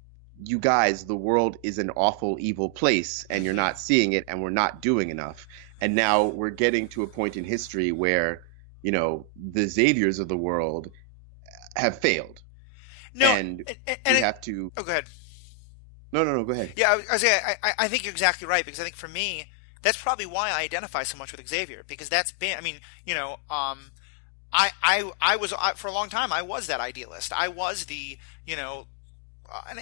you guys, the world is an awful, evil place, and you're not seeing it, and we're not doing enough. And now we're getting to a point in history where, the Xaviers of the world have failed. No, And we have to. oh, go ahead. No, no, no. Go ahead. Yeah, I was saying, I think you're exactly right, because I think for me, that's probably why I identify so much with Xavier, because that's been, I mean, I was, for a long time, I was that idealist. I was the,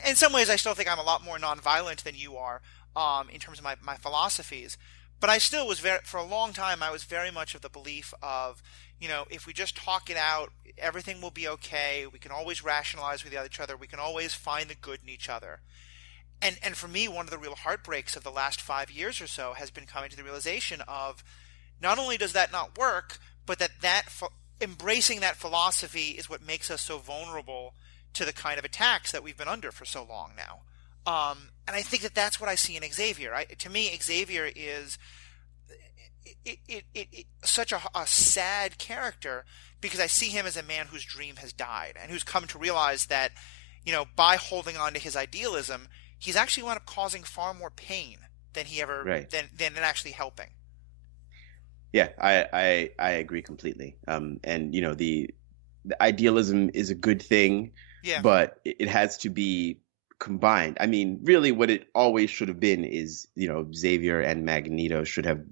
in some ways, I still think I'm a lot more nonviolent than you are, in terms of my philosophies. But I still was for a long time, I was very much of the belief of, if we just talk it out, everything will be okay. We can always rationalize with each other. We can always find the good in each other. And for me, one of the real heartbreaks of the last 5 years or so has been coming to the realization of not only does that not work, but embracing that philosophy is what makes us so vulnerable to the kind of attacks that we've been under for so long now. And I think that's what I see in Xavier. To me, Xavier is such a sad character because I see him as a man whose dream has died and who's come to realize that, by holding on to his idealism, he's actually wound up causing far more pain than he ever Right. than actually helping. Yeah, I agree completely. And the idealism is a good thing, Yeah. but it has to be combined. I mean, really, what it always should have been is, Xavier and Magneto should have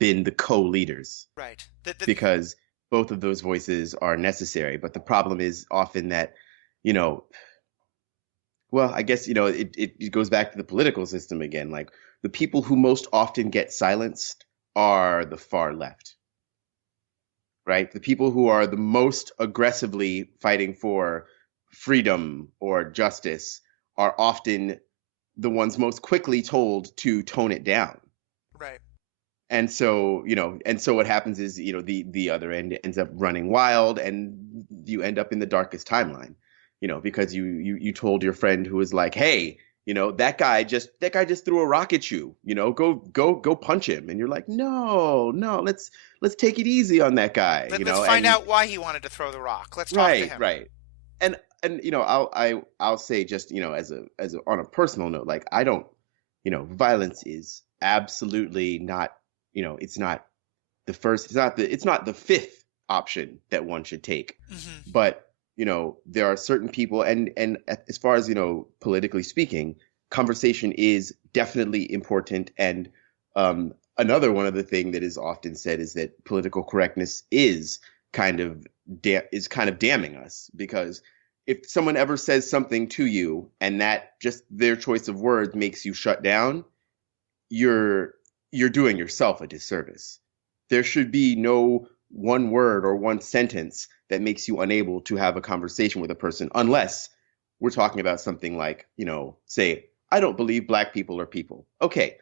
been the co-leaders Right. because both of those voices are necessary. But the problem is often that, well, I guess, it goes back to the political system again. Like the people who most often get silenced are the far left, right? The people who are the most aggressively fighting for freedom or justice are often the ones most quickly told to tone it down. Right. And so, what happens is, the other end ends up running wild and you end up in the darkest timeline, because you told your friend who was like, hey, that guy just threw a rock at you, go punch him. And you're like, no, let's take it easy on that guy. Let's find out why he wanted to throw the rock. Let's talk to him. Right. And I'll say just, as a on a personal note, like I don't, violence is absolutely not, it's not the first, it's not the fifth option that one should take. Mm-hmm. But there are certain people, and as far as politically speaking, conversation is definitely important. And another one of the thing that is often said is that political correctness is kind of damning us, because if someone ever says something to you and that just their choice of words makes you shut down, you're doing yourself a disservice. There should be no one word or one sentence that makes you unable to have a conversation with a person, unless we're talking about something like, say, I don't believe black people are people. Okay,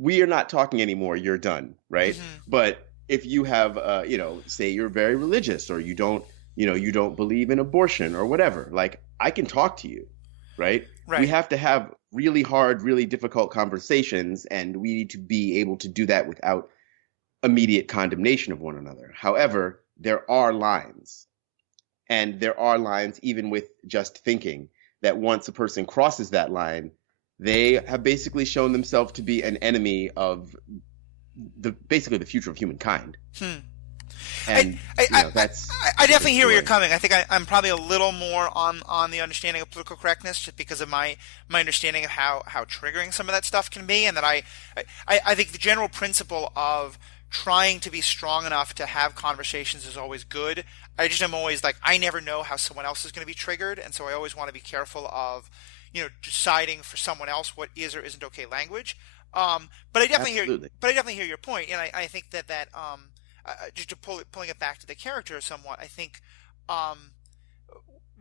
we are not talking anymore. You're done, right? Hmm. But if you have, say you're very religious, or you don't believe in abortion or whatever, like I can talk to you, right? We Right. have to have really hard, really difficult conversations, and we need to be able to do that without immediate condemnation of one another. However, there are lines, and there are lines even with just thinking, that once a person crosses that line, they have basically shown themselves to be an enemy of basically the future of humankind. Hmm. I, And I, I, that's I a definitely hear where you're story. coming. I think I'm probably a little more on the understanding of political correctness, just because of my understanding of how triggering some of that stuff can be, and that I think the general principle of trying to be strong enough to have conversations is always good. I just am always like, I never know how someone else is going to be triggered, and so I always want to be careful of, deciding for someone else what is or isn't okay language. But I definitely hear, Absolutely. but I definitely hear your point, and I think just to pulling it back to the character somewhat, I think um,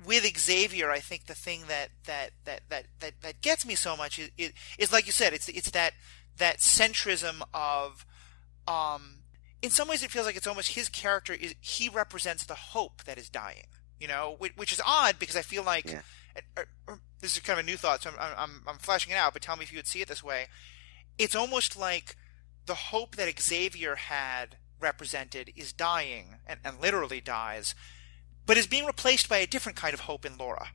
with Xavier, I think the thing that gets me so much is like you said, it's that centrism of um, in some ways it feels like it's almost his character is he represents the hope that is dying, which is odd because I feel like Yeah. this is kind of a new thought, so I'm flashing it out, but tell me if you would see it this way. It's almost like the hope that Xavier had represented is dying and literally dies, but is being replaced by a different kind of hope in Laura.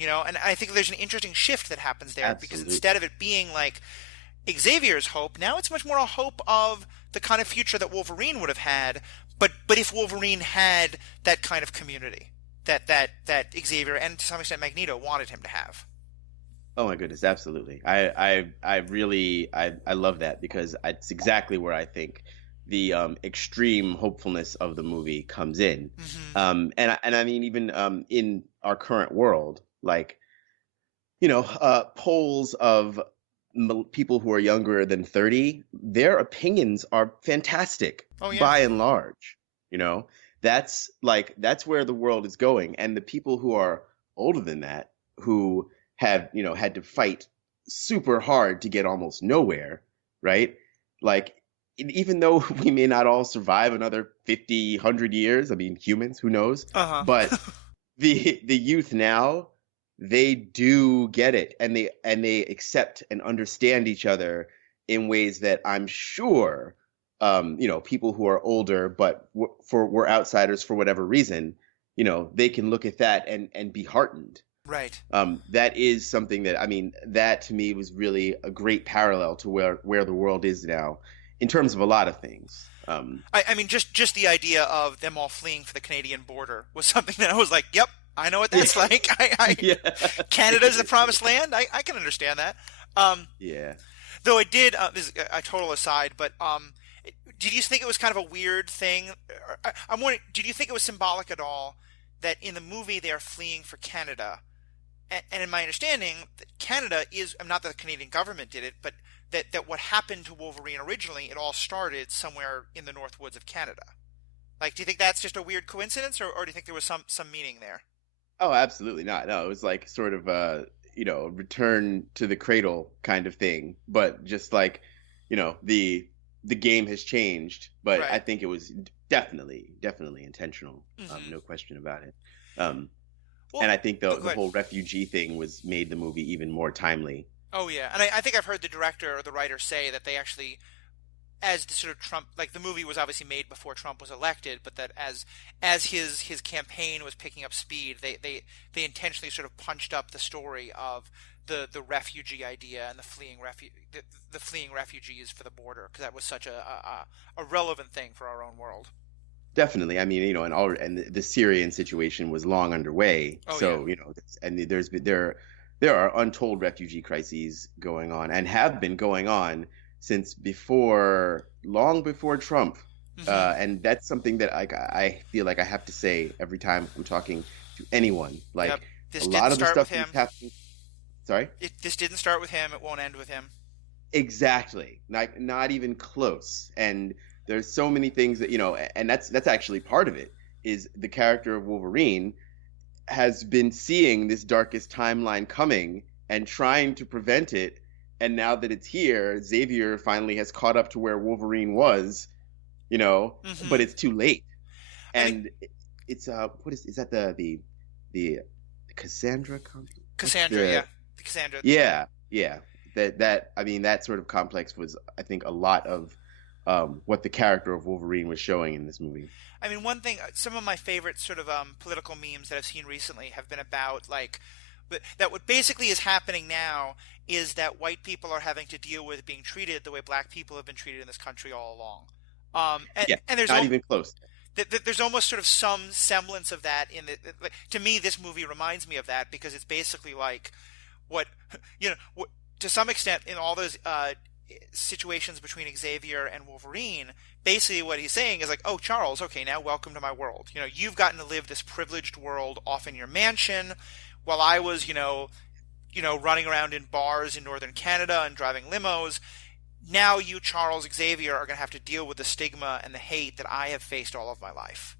And I think there's an interesting shift that happens there because Absolutely. instead of it being like Xavier's hope, now it's much more a hope of the kind of future that Wolverine would have had, but if Wolverine had that kind of community that Xavier and to some extent Magneto wanted him to have. Oh my goodness, absolutely. I really I love that, because it's exactly where I think the extreme hopefulness of the movie comes in. Hmm. And I mean, even in our current world, like, polls of people who are younger than 30, their opinions are fantastic Oh yeah. by and large. You know, that's where the world is going. And the people who are older than that, who have, had to fight super hard to get almost nowhere, right? Like, even though we may not all survive another 50, 100 years, I mean, humans, who knows? Uh But huh. the youth now, they do get it, and they accept and understand each other in ways that I'm sure, people who are older but were outsiders for whatever reason, they can look at that and be heartened. Right. That is something that, I mean, that to me was really a great parallel to where the world is now in terms of a lot of things. I mean, just the idea of them all fleeing for the Canadian border was something that I was like, yep, I know what Yeah. that's like. Yeah. Canada's the promised land. I can understand that. Um, Yeah. though I did. This is a total aside, but did you think it was kind of a weird thing? I'm wondering, did you think it was symbolic at all that in the movie they are fleeing for Canada? And in my understanding, Canada is not that the Canadian government did it, but that what happened to Wolverine originally, it all started somewhere in the North Woods of Canada. Like, do you think that's just a weird coincidence, or do you think there was some meaning there? Oh, absolutely not. No, it was like sort of a, return to the cradle kind of thing, but just like, the game has changed, but I Right. think it was definitely intentional. Hmm. No question about it. Um, and Well, I think oh, the go the ahead. whole refugee thing was made the movie even more timely. Oh yeah, and I think I've heard the director or the writer say that they actually, as the sort of Trump, like the movie was obviously made before Trump was elected, but that as his campaign was picking up speed, they intentionally sort of punched up the story of the refugee idea and the fleeing refugees for the border because that was such a relevant thing for our own world. Definitely. I mean, and the Syrian situation was long underway. Oh yeah. So, and there are untold refugee crises going on, and have been going on since long before Trump. Hmm. And that's something that I feel like I have to say every time I'm talking to anyone. Yep. Like, a This didn't lot of the start with stuff that's him. happening. Sorry? This didn't start with him. It won't end with him. Exactly. Not even close. And there's so many things that, and that's actually part of it, is the character of Wolverine has been seeing this darkest timeline coming and trying to prevent it, and now that it's here, Xavier finally has caught up to where Wolverine was, you know, but Hmm. it's too late. I mean, And it's what is that the Cassandra complex? What's Cassandra, the yeah, Cassandra. yeah, that I mean that sort of complex was, I think, a lot of what the character of Wolverine was showing in this movie. I mean, one thing, some of my favorite sort of political memes that I've seen recently have been about like that what basically is happening now is that white people are having to deal with being treated the way black people have been treated in this country all along. Yeah, And not even close. there's almost sort of some semblance of that in the like, to me this movie reminds me of that because it's basically like what what to some extent in all those situations between Xavier and Wolverine, basically what he's saying is like, oh, Charles, okay, now welcome to my world. You've gotten to live this privileged world off in your mansion while I was running around in bars in northern Canada and driving limos. Now you, Charles Xavier, are going to have to deal with the stigma and the hate that I have faced all of my life.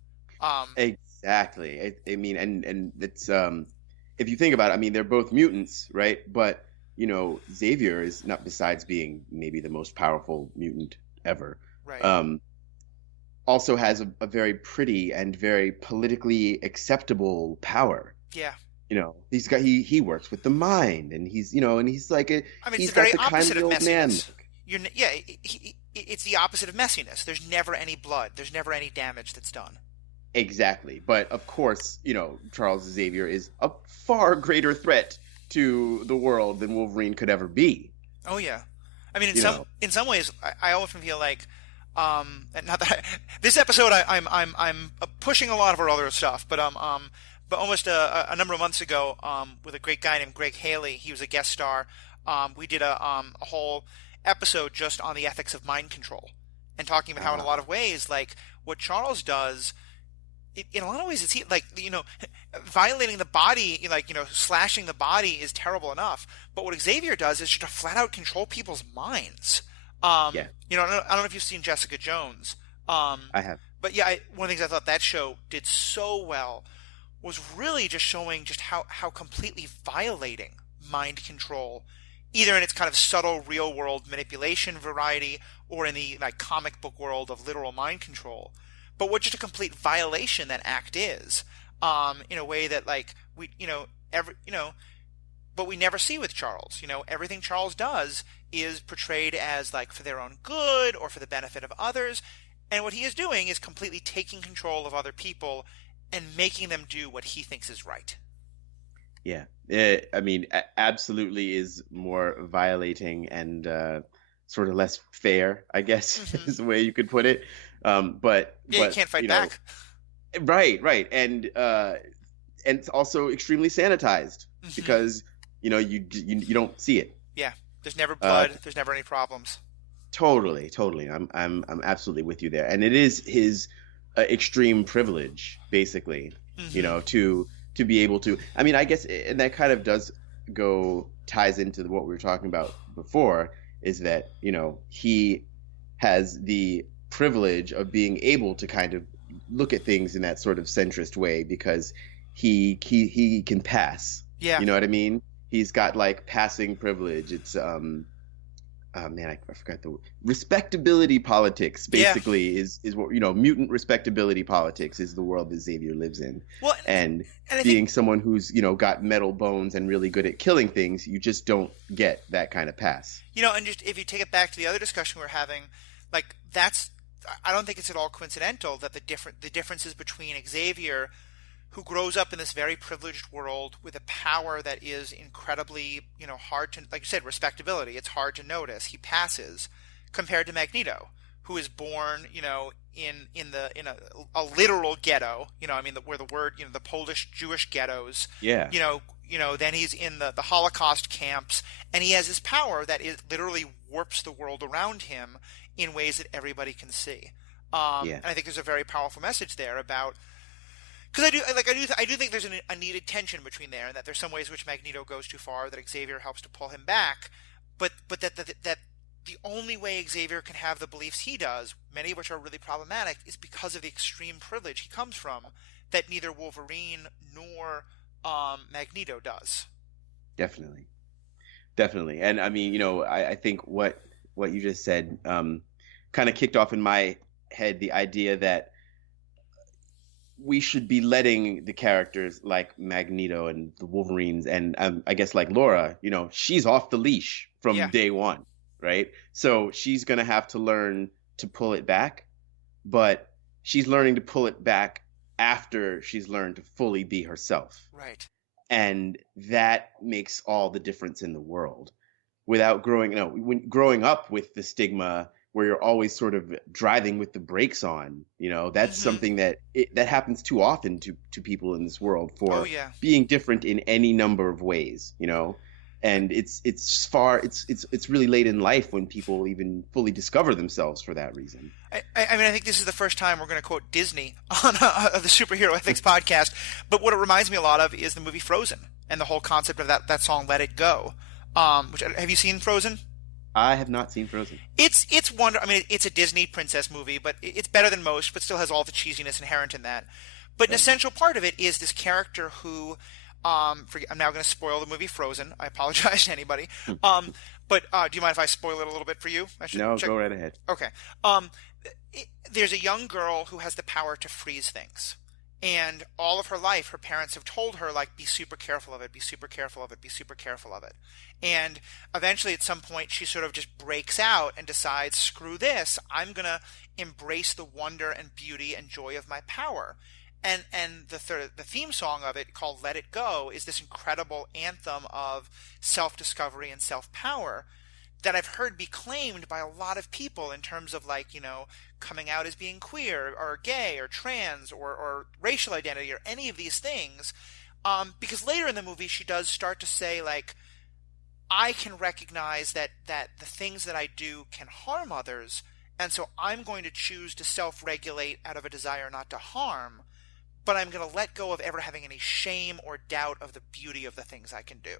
Exactly. I mean, and it's if you think about it, I mean, they're both mutants, right? But Xavier is not, besides being maybe the most powerful mutant ever, Right. um, also has a very pretty and very politically acceptable power. Yeah. He works with the mind, and he's like I mean, it's he's the got very the kind opposite of of old man messiness. look. Yeah, it's the opposite of messiness. There's never any blood. There's never any damage that's done. Exactly. But of course, Charles Xavier is a far greater threat to the world than Wolverine could ever be. Oh yeah. I mean, You know, in some ways, I often feel like, and not that this episode, I'm pushing a lot of our other stuff, but almost a number of months ago, with a great guy named Greg Haley, he was a guest star. We did a whole episode just on the ethics of mind control, and talking about how in a lot uh, of ways, like what Charles does in a lot of ways, it's like violating the body, like slashing the body is terrible enough. But what Xavier does is just to flat out control people's minds. yeah, I don't know if you've seen Jessica Jones, um, I have. but yeah, one of the things I thought that show did so well was really just showing just how completely violating mind control, either in its kind of subtle real world manipulation variety or in the like comic book world of literal mind control, but what just a complete violation that act is, in a way that like we every but we never see with Charles. Everything Charles does is portrayed as like for their own good or for the benefit of others, and what he is doing is completely taking control of other people and making them do what he thinks is right. Yeah. I mean, absolutely is more violating and sort of less fair, I guess, Hmm. is the way you could put it. Yeah, you But can't fight back. right, and it's also extremely sanitized Hmm. because you don't see it. Yeah, there's never Uh, blood. There's never any problems. totally. I'm absolutely with you there, and it is his extreme privilege, basically, Hmm. to be able to. I mean, I guess, and that kind of does ties into what we were talking about before, is that he has the privilege of being able to kind of look at things in that sort of centrist way because he can pass. Yeah, You know what I mean? He's got like passing privilege. It's man, I forgot the respectability politics. yeah. Basically, is what mutant respectability politics is the world that Xavier lives in, Well, and and I think being someone who's got metal bones and really good at killing things, you just don't get that kind of pass. and just if you take it back to the other discussion we are having, like that's I don't think it's at all coincidental that the differences between Xavier, who grows up in this very privileged world with a power that is incredibly, hard to, like you said, respectability. It's hard to notice. He passes, compared to Magneto, who is born, in a literal ghetto. I mean, where the word, the Polish Jewish ghettos. Yeah, Then he's in the Holocaust camps, and he has this power that is literally warps the world around him in ways that everybody can see. yeah, And I think there's a very powerful message there about because I do think there's a needed tension between there, and that there's some ways which Magneto goes too far that Xavier helps to pull him back, but that the only way Xavier can have the beliefs he does, many of which are really problematic, is because of the extreme privilege he comes from that neither Wolverine nor Magneto does. definitely. Definitely. And I mean, I think what you just said kind of kicked off in my head the idea that we should be letting the characters like Magneto and the Wolverines and I guess like Laura, she's off the leash from Yeah. day one, right? So she's gonna have to learn to pull it back, but she's learning to pull it back after she's learned to fully be herself. Right. And that makes all the difference in the world. Without when growing up with the stigma where you're always sort of driving with the brakes on, that's Hmm. something that happens too often to people in this world Oh for yeah. being different in any number of ways, and it's really late in life when people even fully discover themselves for that reason. I mean, I think this is the first time we're going to quote Disney on the Superhero Ethics podcast. But what it reminds me a lot of is the movie Frozen and the whole concept of that song "Let It Go." Which have you seen Frozen? I have not seen Frozen. It's wonder. I mean, it's a Disney princess movie, but it's better than most, but still has all the cheesiness inherent in that. But an Right. essential part of it is this character who, I'm now going to spoil the movie Frozen. I apologize to anybody. But do you mind if I spoil it a little bit for you? I should No, check. go right ahead. Okay. There's a young girl who has the power to freeze things. And all of her life, her parents have told her, like, be super careful of it, be super careful of it, be super careful of it. And eventually, at some point, she sort of just breaks out and decides, screw this, I'm going to embrace the wonder and beauty and joy of my power. And the theme song of it, called Let It Go, is this incredible anthem of self-discovery and self-power that I've heard be claimed by a lot of people in terms of, like, coming out as being queer or gay or trans or racial identity or any of these things. Because later in the movie, she does start to say, like, I can recognize that the things that I do can harm others, and so I'm going to choose to self-regulate out of a desire not to harm, but I'm going to let go of ever having any shame or doubt of the beauty of the things I can do.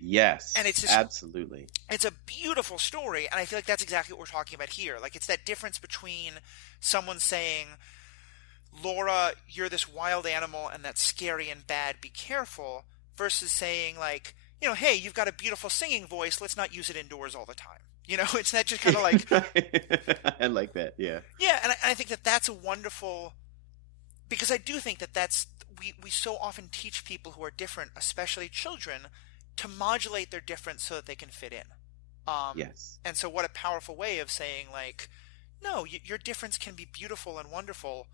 And Yes, it's this absolutely. it's a beautiful story, and I feel like that's exactly what we're talking about here. Like, it's that difference between someone saying, Laura, you're this wild animal and that's scary and bad, be careful, versus saying, like, hey, you've got a beautiful singing voice, let's not use it indoors all the time. It's that just kind of like, I like that. Yeah. yeah, and I think that that's a wonderful, because I do think that we so often teach people who are different, especially children, to modulate their difference so that they can fit in. Yes. And so, what a powerful way of saying, like, no, your difference can be beautiful and wonderful.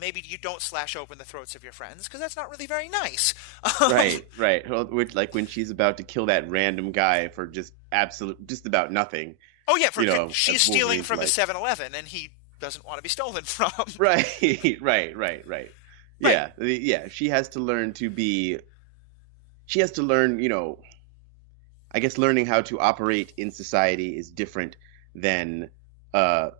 Maybe you don't slash open the throats of your friends because that's not really very nice. Um, Right, right. Well, like when she's about to kill that random guy for just about nothing, oh yeah, as she's stealing Wolverine's from a like, 7-Eleven and he doesn't want to be stolen from. right, right. Right. Yeah. She has to learn, I guess learning how to operate in society is different than uh,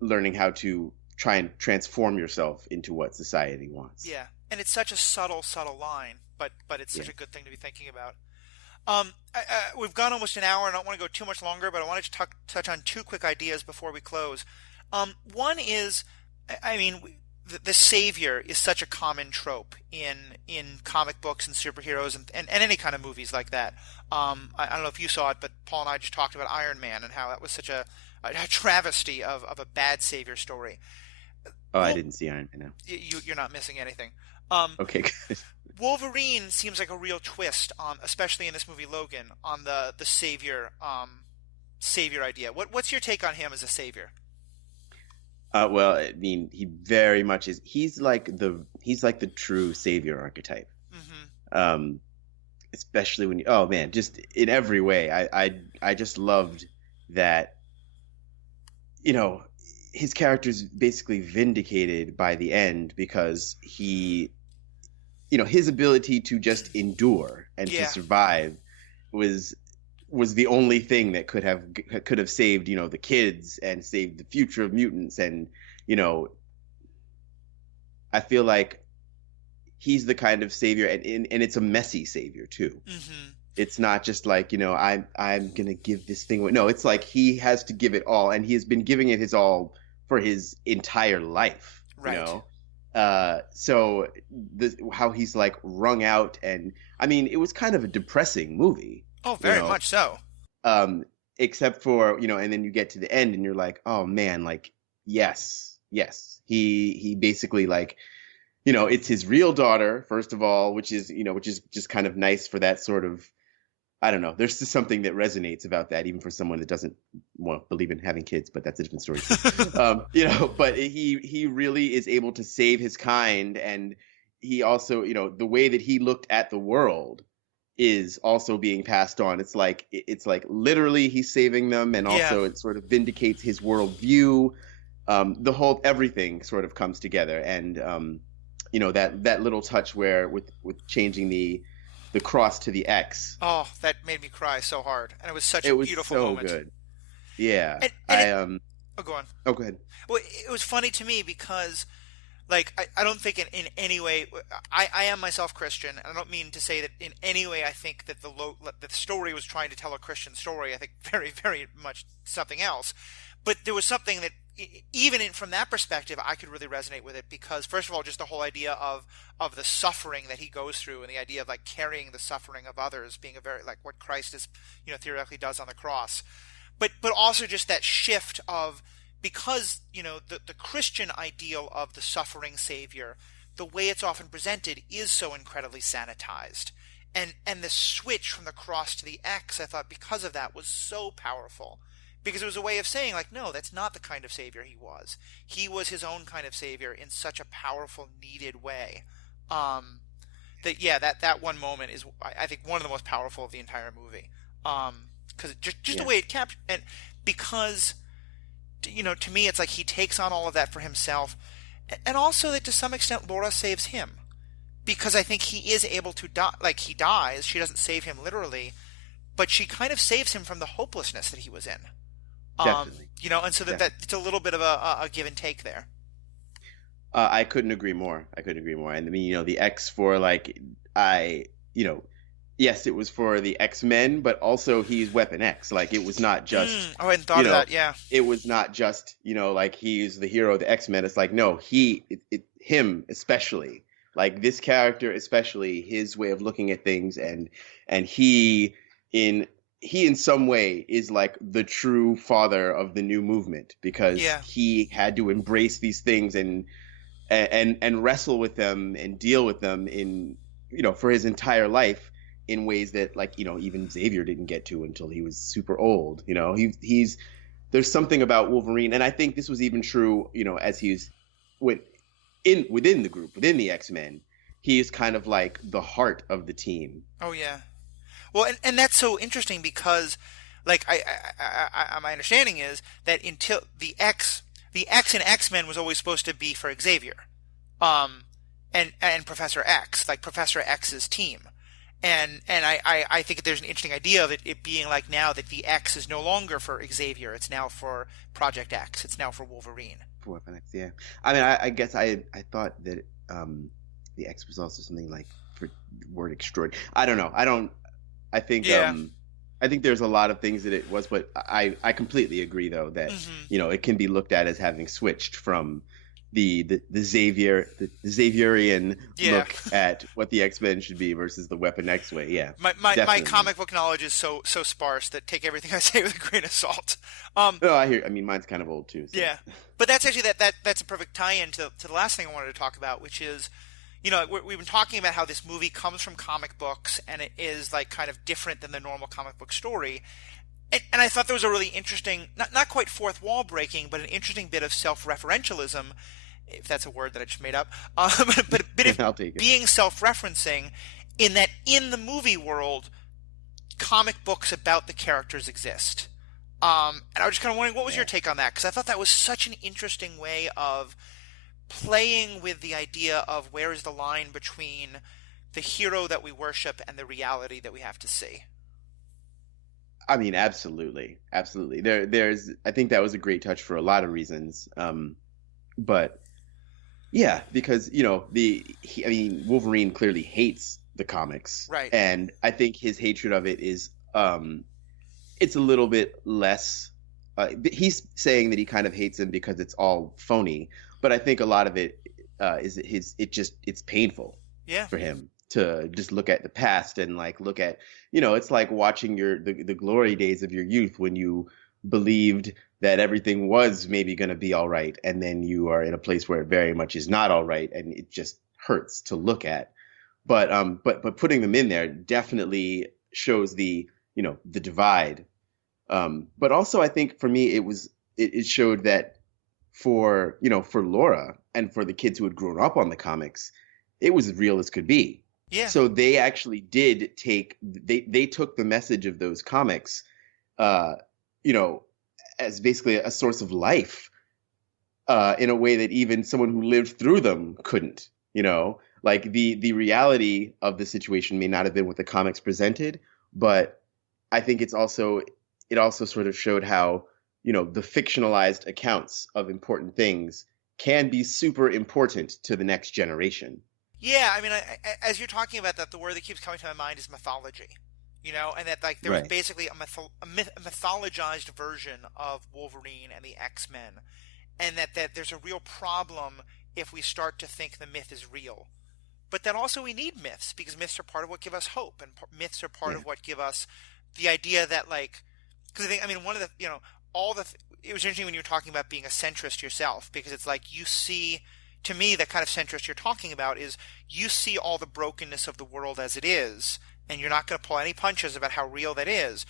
learning how to try and transform yourself into what society wants. Yeah, and it's such a subtle line, but it's Yeah. such a good thing to be thinking about. We've gone almost an hour, and I don't want to go too much longer, but I wanted to touch on two quick ideas before we close. One is, I mean, the savior is such a common trope in comic books and superheroes and any kind of movies like that. I don't know if you saw it, but Paul and I just talked about Iron Man and how that was such a travesty of a bad savior story. Oh, I Well, didn't see Iron Man now. you're not missing anything. Um, Okay, good. Wolverine seems like a real twist, especially in this movie Logan, on the savior idea. What's your take on him as a savior? Well, I mean, he very much is. He's like the true savior archetype. Hmm. Um, Especially when oh man, just in every way. I just loved that. You know, his character's basically vindicated by the end because his ability to just endure and to Yeah, survive was the only thing that could have saved the kids and saved the future of mutants. And you know I feel like he's the kind of savior, and it's a messy savior too. hmm, It's not just like I'm gonna give this thing away. No, it's like he has to give it all, and he has been giving it his all for his entire life. right. So how he's like wrung out, and I mean, it was kind of a depressing movie. Oh, you very know. much so. Um, except for, and then you get to the end and you're like, oh man, like, yes, yes. He basically like, it's his real daughter, first of all, which is just kind of nice for that sort of, I don't know. There's just something that resonates about that, even for someone that doesn't believe in having kids, but that's a different story too. But he really is able to save his kind, and he also, the way that he looked at the world is also being passed on. It's like literally he's saving them, and Yeah. also it sort of vindicates his worldview. The whole everything sort of comes together, and that little touch where with changing the cross to the X. Oh, that made me cry so hard, and it was such It a was beautiful so moment. good. Yeah. And it. Oh, go on. Oh, go ahead. Well, it was funny to me because, like, I don't think in any way I am myself Christian, and I don't mean to say that in any way I think that the story was trying to tell a Christian story. I think very, very much something else. But there was something that even from that perspective I could really resonate with it, because first of all, just the whole idea of the suffering that he goes through, and the idea of like carrying the suffering of others being a very like what Christ is, theoretically does on the cross. But also just that shift of, because the Christian ideal of the suffering savior, the way it's often presented is so incredibly sanitized, and the switch from the cross to the X, I thought, because of that, was so powerful, because it was a way of saying, like, no, that's not the kind of savior he was his own kind of savior in such a powerful, needed way. That yeah, that one moment is, I think, one of the most powerful of the entire movie. Because just the Yeah. way it captured, and because to me, it's like he takes on all of that for himself, and also that to some extent Laura saves him, because I think he is able to die. Like, he dies, she doesn't save him literally, but she kind of saves him from the hopelessness that he was in. Definitely. And so that Definitely. it's a little bit of a give and take there. I couldn't agree more. I couldn't agree more. And I mean, the X for like I, yes, it was for the X-Men, but also he's Weapon X. Like it was not just, Oh, I hadn't you thought of know, that. Yeah, it was not just, like he's the hero of the X-Men. It's like no, him especially. Like this character especially, his way of looking at things, and in he in some way is like the true father of the new movement, because yeah, he had to embrace these things and wrestle with them and deal with them in for his entire life, in ways that, like, even Xavier didn't get to until he was super old. He's there's something about Wolverine, and I think this was even true, as he's with within the group, within the X-Men. He is kind of like the heart of the team. oh yeah. Well, and that's so interesting because, like, my understanding is that until the X in X Men was always supposed to be for Xavier, um, and Professor X, like Professor X's team, and I think there's an interesting idea of it being like, now that the X is no longer for Xavier, it's now for Project X, it's now for Wolverine. For Weapon X, yeah. I mean, I guess I thought that the X was also something like for the word extraordinary. I don't know. I think Yeah. I think there's a lot of things that it was, but I completely agree though that Hmm. it can be looked at as having switched from the Xavierian Yeah. look at what the X-Men should be versus the Weapon X way. Yeah, My definitely. comic book knowledge is so sparse that take everything I say with a grain of salt. Um, No, I hear. I mean, mine's kind of old too. So Yeah, but that's actually that's a perfect tie-in to the last thing I wanted to talk about, which is, we've been talking about how this movie comes from comic books and it is like kind of different than the normal comic book story. And I thought there was a really interesting, not quite fourth wall breaking, but an interesting bit of self-referentialism, if that's a word that I just made up, but a bit of I'll take it. being self-referencing, in that in the movie world, comic books about the characters exist. And I was just kind of wondering, what was your Yeah. take on that? Because I thought that was such an interesting way of playing with the idea of where is the line between the hero that we worship and the reality that we have to see. I mean, absolutely, absolutely. There's. I think that was a great touch for a lot of reasons. But yeah, because I mean, Wolverine clearly hates the comics, Right. and I think his hatred of it is it's a little bit less. He's saying that he kind of hates him because it's all phony, but I think a lot of it is it's painful Yeah. for him. to just look at the past and like look at, it's like watching the glory days of your youth when you believed that everything was maybe going to be all right, and then you are in a place where it very much is not all right, and it just hurts to look at. But putting them in there definitely shows the divide. But also I think for me it showed that for Laura and for the kids who had grown up on the comics, it was as real as could be. Yeah. So they actually did they took the message of those comics, uh, you know, as basically a source of life, in a way that even someone who lived through them couldn't. Like the reality of the situation may not have been what the comics presented, but I think it also sort of showed how, the fictionalized accounts of important things can be super important to the next generation. Yeah, I mean, as you're talking about that, the word that keeps coming to my mind is mythology. And that like there was Right. basically a mythologized version of Wolverine and the X-Men, and that there's a real problem if we start to think the myth is real. But then also we need myths because myths are part of what give us hope, and myths are part Yeah. of what give us the idea that like, because I mean, one of the, all the, it was interesting when you were talking about being a centrist yourself, because it's like you see, to me, that kind of centrist you're talking about is you see all the brokenness of the world as it is, and you're not going to pull any punches about how real that is,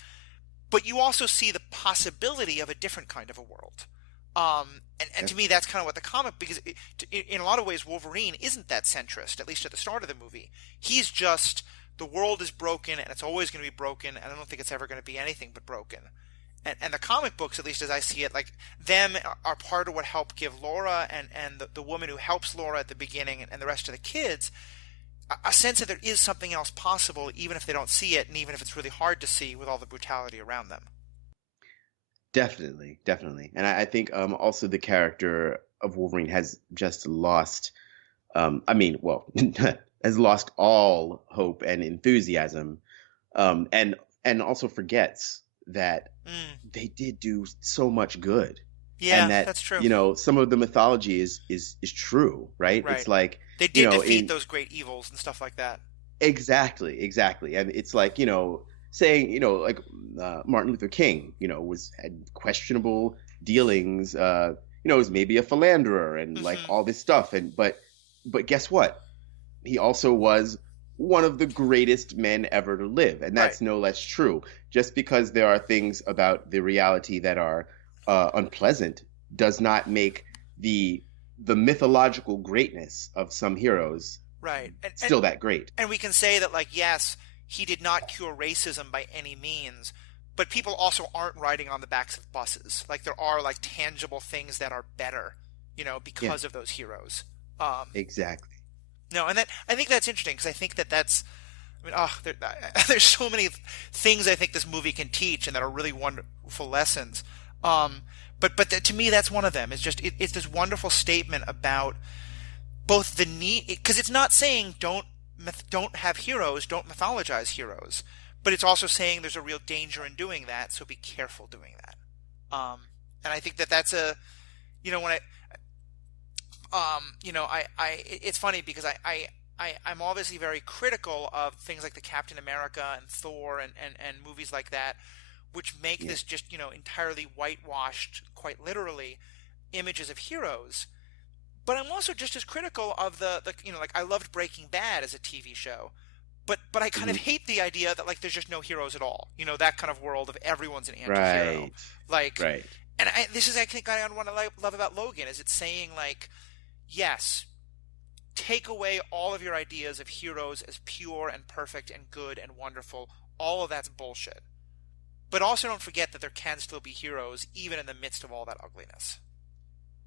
but you also see the possibility of a different kind of a world. And Yeah. to me, that's kind of what the comic, because in a lot of ways, Wolverine isn't that centrist, at least at the start of the movie. He's just, the world is broken and it's always going to be broken, and I don't think it's ever going to be anything but broken. And the comic books, at least as I see it, like them are part of what helped give Laura and the woman who helps Laura at the beginning and the rest of the kids a sense that there is something else possible, even if they don't see it, and even if it's really hard to see with all the brutality around them. Definitely, definitely. And I think also the character of Wolverine has just lost, I mean, well, has lost all hope and enthusiasm, and also forgets that Mm, they did do so much good, yeah, and that that's true. some of the mythology is true, right? Right. It's like, They did defeat in those great evils and stuff like that. exactly, exactly. And it's like, saying, like Martin Luther King, had questionable dealings, was maybe a philanderer and like Hmm. all this stuff. But guess what? He also was one of the greatest men ever to live. And Right. that's no less true. Just because there are things about the reality that are unpleasant does not make the mythological greatness of some heroes Right. still that great. And we can say that, like, yes, he did not cure racism by any means, but people also aren't riding on the backs of buses. Like, there are, like, tangible things that are better, Yeah, because of those heroes. Um, exactly. no, and that, I think that's interesting because I think that's, I mean, there's so many things I think this movie can teach and that are really wonderful lessons. Um, but to me, that's one of them. It's just, it's this wonderful statement about both the need, because it's not saying don't have heroes, don't mythologize heroes, but it's also saying there's a real danger in doing that, so be careful doing that. And I think that that's a, when it's funny because I'm obviously very critical of things like the Captain America and Thor and movies like that, which make Yeah. this just, entirely whitewashed, quite literally, images of heroes. But I'm also just as critical of the like I loved Breaking Bad as a TV show, but I kind of Mhm. hate the idea that like there's just no heroes at all. That kind of world of everyone's an anti-hero. Right. Like, Right. and this is I think what I love about Logan is it's saying like, yes, take away all of your ideas of heroes as pure and perfect and good and wonderful. All of that's bullshit. But also don't forget that there can still be heroes even in the midst of all that ugliness.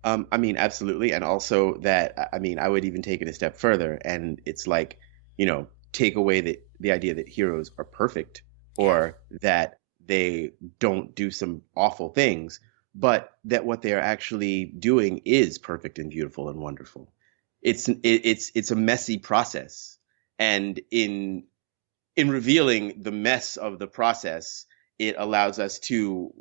I mean, absolutely. And also that, I mean, I would even take it a step further. And it's like, take away the idea that heroes are perfect Yeah. or that they don't do some awful things, but that what they are actually doing is perfect and beautiful and wonderful. It's a messy process. And in revealing the mess of the process, it allows us to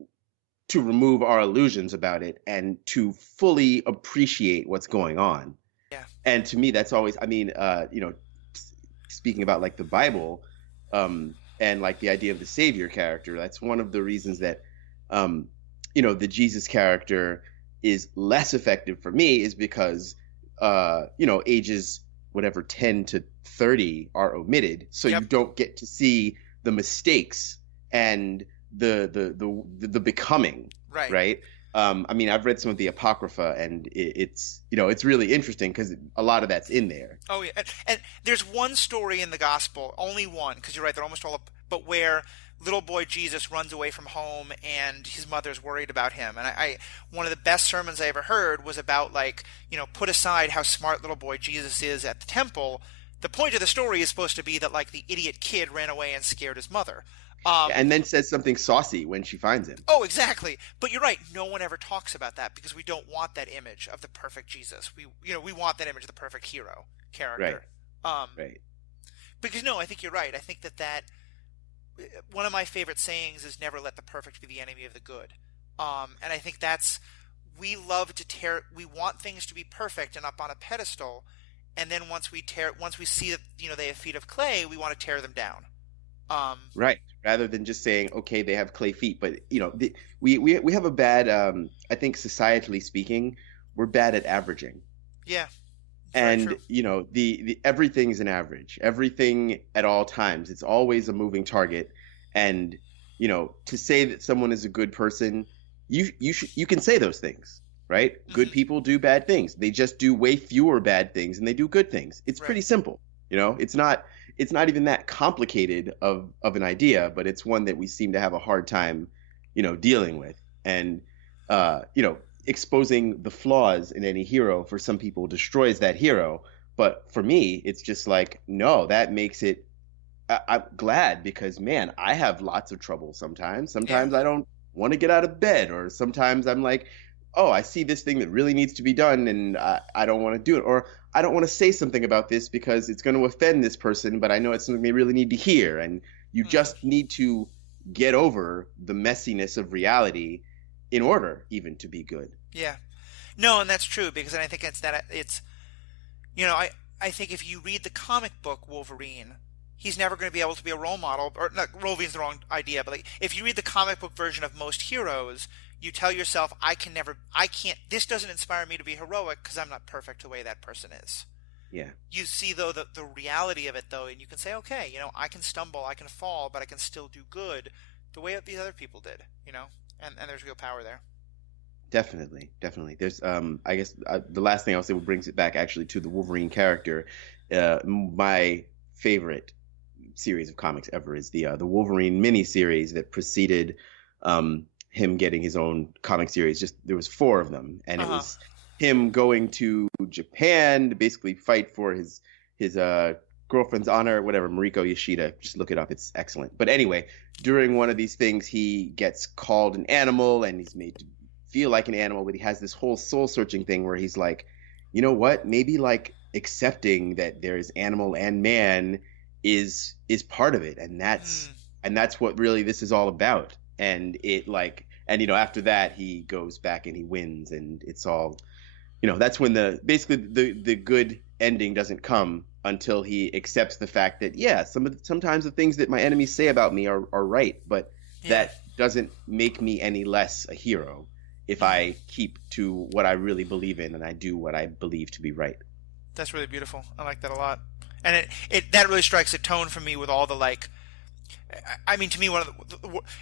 remove our illusions about it and to fully appreciate what's going on. Yeah. And to me, that's always, I mean, speaking about like the Bible, and like the idea of the savior character, that's one of the reasons that, um, the Jesus character is less effective for me is because, ages whatever 10 to 30 are omitted, so you Yep. don't get to see the mistakes and the becoming, Right. right? I mean, I've read some of the Apocrypha, and it's really interesting because a lot of that's in there. Oh yeah, and there's one story in the gospel, only one, because you're right, they're almost all up, but where little boy Jesus runs away from home and his mother's worried about him. And one of the best sermons I ever heard was about like, put aside how smart little boy Jesus is at the temple. The point of the story is supposed to be that like the idiot kid ran away and scared his mother. Yeah, and then says something saucy when she finds him. Oh, exactly. But you're right. No one ever talks about that because we don't want that image of the perfect Jesus. We want that image of the perfect hero Right, character. Um, right. because no, I think you're right. I think that one of my favorite sayings is never let the perfect be the enemy of the good. And I think we love to we want things to be perfect and up on a pedestal. And then once we see that, they have feet of clay, we want to tear them down. Um, Right. Rather than just saying, okay, they have clay feet, but we have a bad, I think societally speaking, we're bad at averaging. yeah, very And true. the everything's an average. Everything at all times. It's always a moving target. And to say that someone is a good person, you can say those things, right? Good Hmm. people do bad things. They just do way fewer bad things and they do good things. It's Right. pretty simple. It's not even that complicated of an idea, but it's one that we seem to have a hard time, dealing with. And exposing the flaws in any hero for some people destroys that hero. But for me, it's just like, no, that makes it. I'm glad because, man, I have lots of trouble sometimes. Yeah. Sometimes I don't want to get out of bed, or sometimes I'm like, oh, I see this thing that really needs to be done and I don't want to do it. Or I don't want to say something about this because it's going to offend this person, but I know it's something they really need to hear. And you Mm. just need to get over the messiness of reality in order even to be good. Yeah. No, and that's true because I think you know, I I think if you read the comic book Wolverine, he's never going to be able to be a role model. Or not, Wolverine's the wrong idea, but like if you read the comic book version of most heroes, you tell yourself, I can't. This doesn't inspire me to be heroic because I'm not perfect the way that person is. Yeah, You see though the reality of it though, and you can say, okay, I can stumble, I can fall, but I can still do good the way that these other people did. And there's real power there. definitely, definitely. There's, I guess the last thing I'll say, what brings it back actually to the Wolverine character. My favorite series of comics ever is the Wolverine miniseries that preceded him getting his own comic series. Just there was four of them, and Uh it huh. was him going to Japan to basically fight for his girlfriend's honor, whatever, Mariko Yoshida. Just look it up; it's excellent. But anyway, during one of these things, he gets called an animal, and he's made to feel like an animal. But he has this whole soul searching thing where he's like, you know what? Maybe like accepting that there is animal and man is part of it, and that's Hmm. and that's what really this is all about. And it like and after that he goes back and he wins, and it's all that's when the basically the good ending doesn't come until he accepts the fact that, yeah, sometimes the things that my enemies say about me are right, but Yeah. that doesn't make me any less a hero if Hmm. I keep to what I really believe in and I do what I believe to be right. That's really beautiful. I like that a lot. And it that really strikes a tone for me with all the like. I mean, to me, when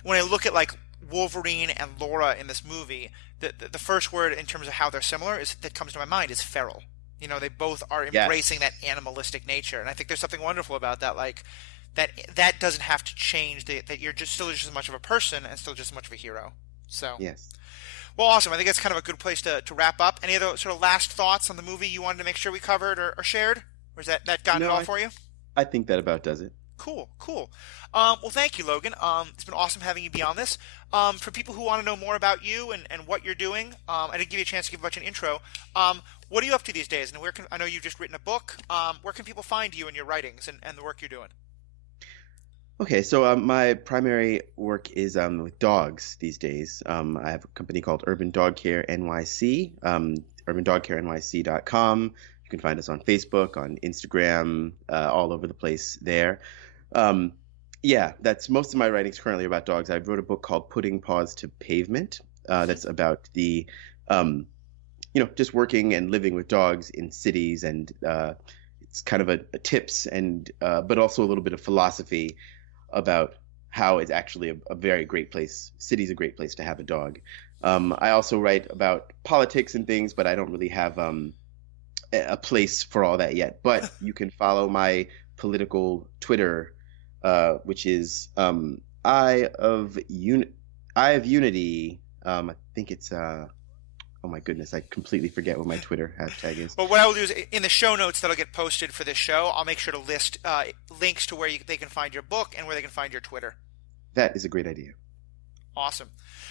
I look at like Wolverine and Laura in this movie, the first word in terms of how they're similar is that comes to my mind is feral. They both are Yes, embracing that animalistic nature, and I think there's something wonderful about that. Like that doesn't have to change. That you're just still just as much of a person and still just as much of a hero. So, yes. well, awesome. I think that's kind of a good place to wrap up. Any other sort of last thoughts on the movie you wanted to make sure we covered or shared? Or is that gotten it No, all I for you? I think that about does it. Cool, cool. Well, thank you, Logan. It's been awesome having you be on this. For people who want to know more about you and what you're doing, I didn't give you a chance to give much an intro. What are you up to these days? And I know you've just written a book. Where can people find you and your writings and the work you're doing? Okay, so my primary work is with dogs these days. I have a company called Urban Dog Care NYC, urbandogcarenyc.com. You You can find us on Facebook, on Instagram, all over the place there. Um, yeah, that's most of my writings currently about dogs. I wrote a book called Putting Paws to Pavement. That's about the, just working and living with dogs in cities, and it's kind of a tips and but also a little bit of philosophy about how it's actually a very great place. City's a great place to have a dog. I also write about politics and things, but I don't really have a place for all that yet. But you can follow my political Twitter, which is Eye of Unity. I think it's oh my goodness, I completely forget what my Twitter hashtag is. Well, what I will do is in the show notes that'll get posted for this show, I'll make sure to list links to where they can find your book and where they can find your Twitter. That is a great idea. Awesome.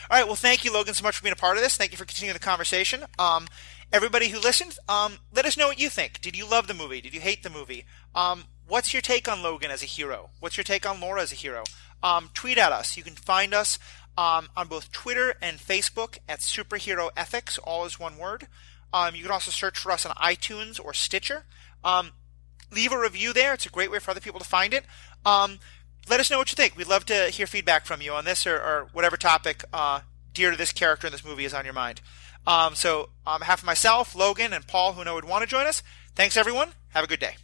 All right. Well, thank you, Logan, so much for being a part of this. Thank you for continuing the conversation. Everybody who listened, let us know what you think. Did you love the movie? Did you hate the movie? What's your take on Logan as a hero? What's your take on Laura as a hero? Tweet at us. You can find us on both Twitter and Facebook at Superhero Ethics, all is one word. You can also search for us on iTunes or Stitcher. Leave a review there. It's a great way for other people to find it. Let us know what you think. We'd love to hear feedback from you on this or whatever topic dear to this character in this movie is on your mind. So on behalf of myself, Logan, and Paul, who know would want to join us, thanks, everyone. Have a good day.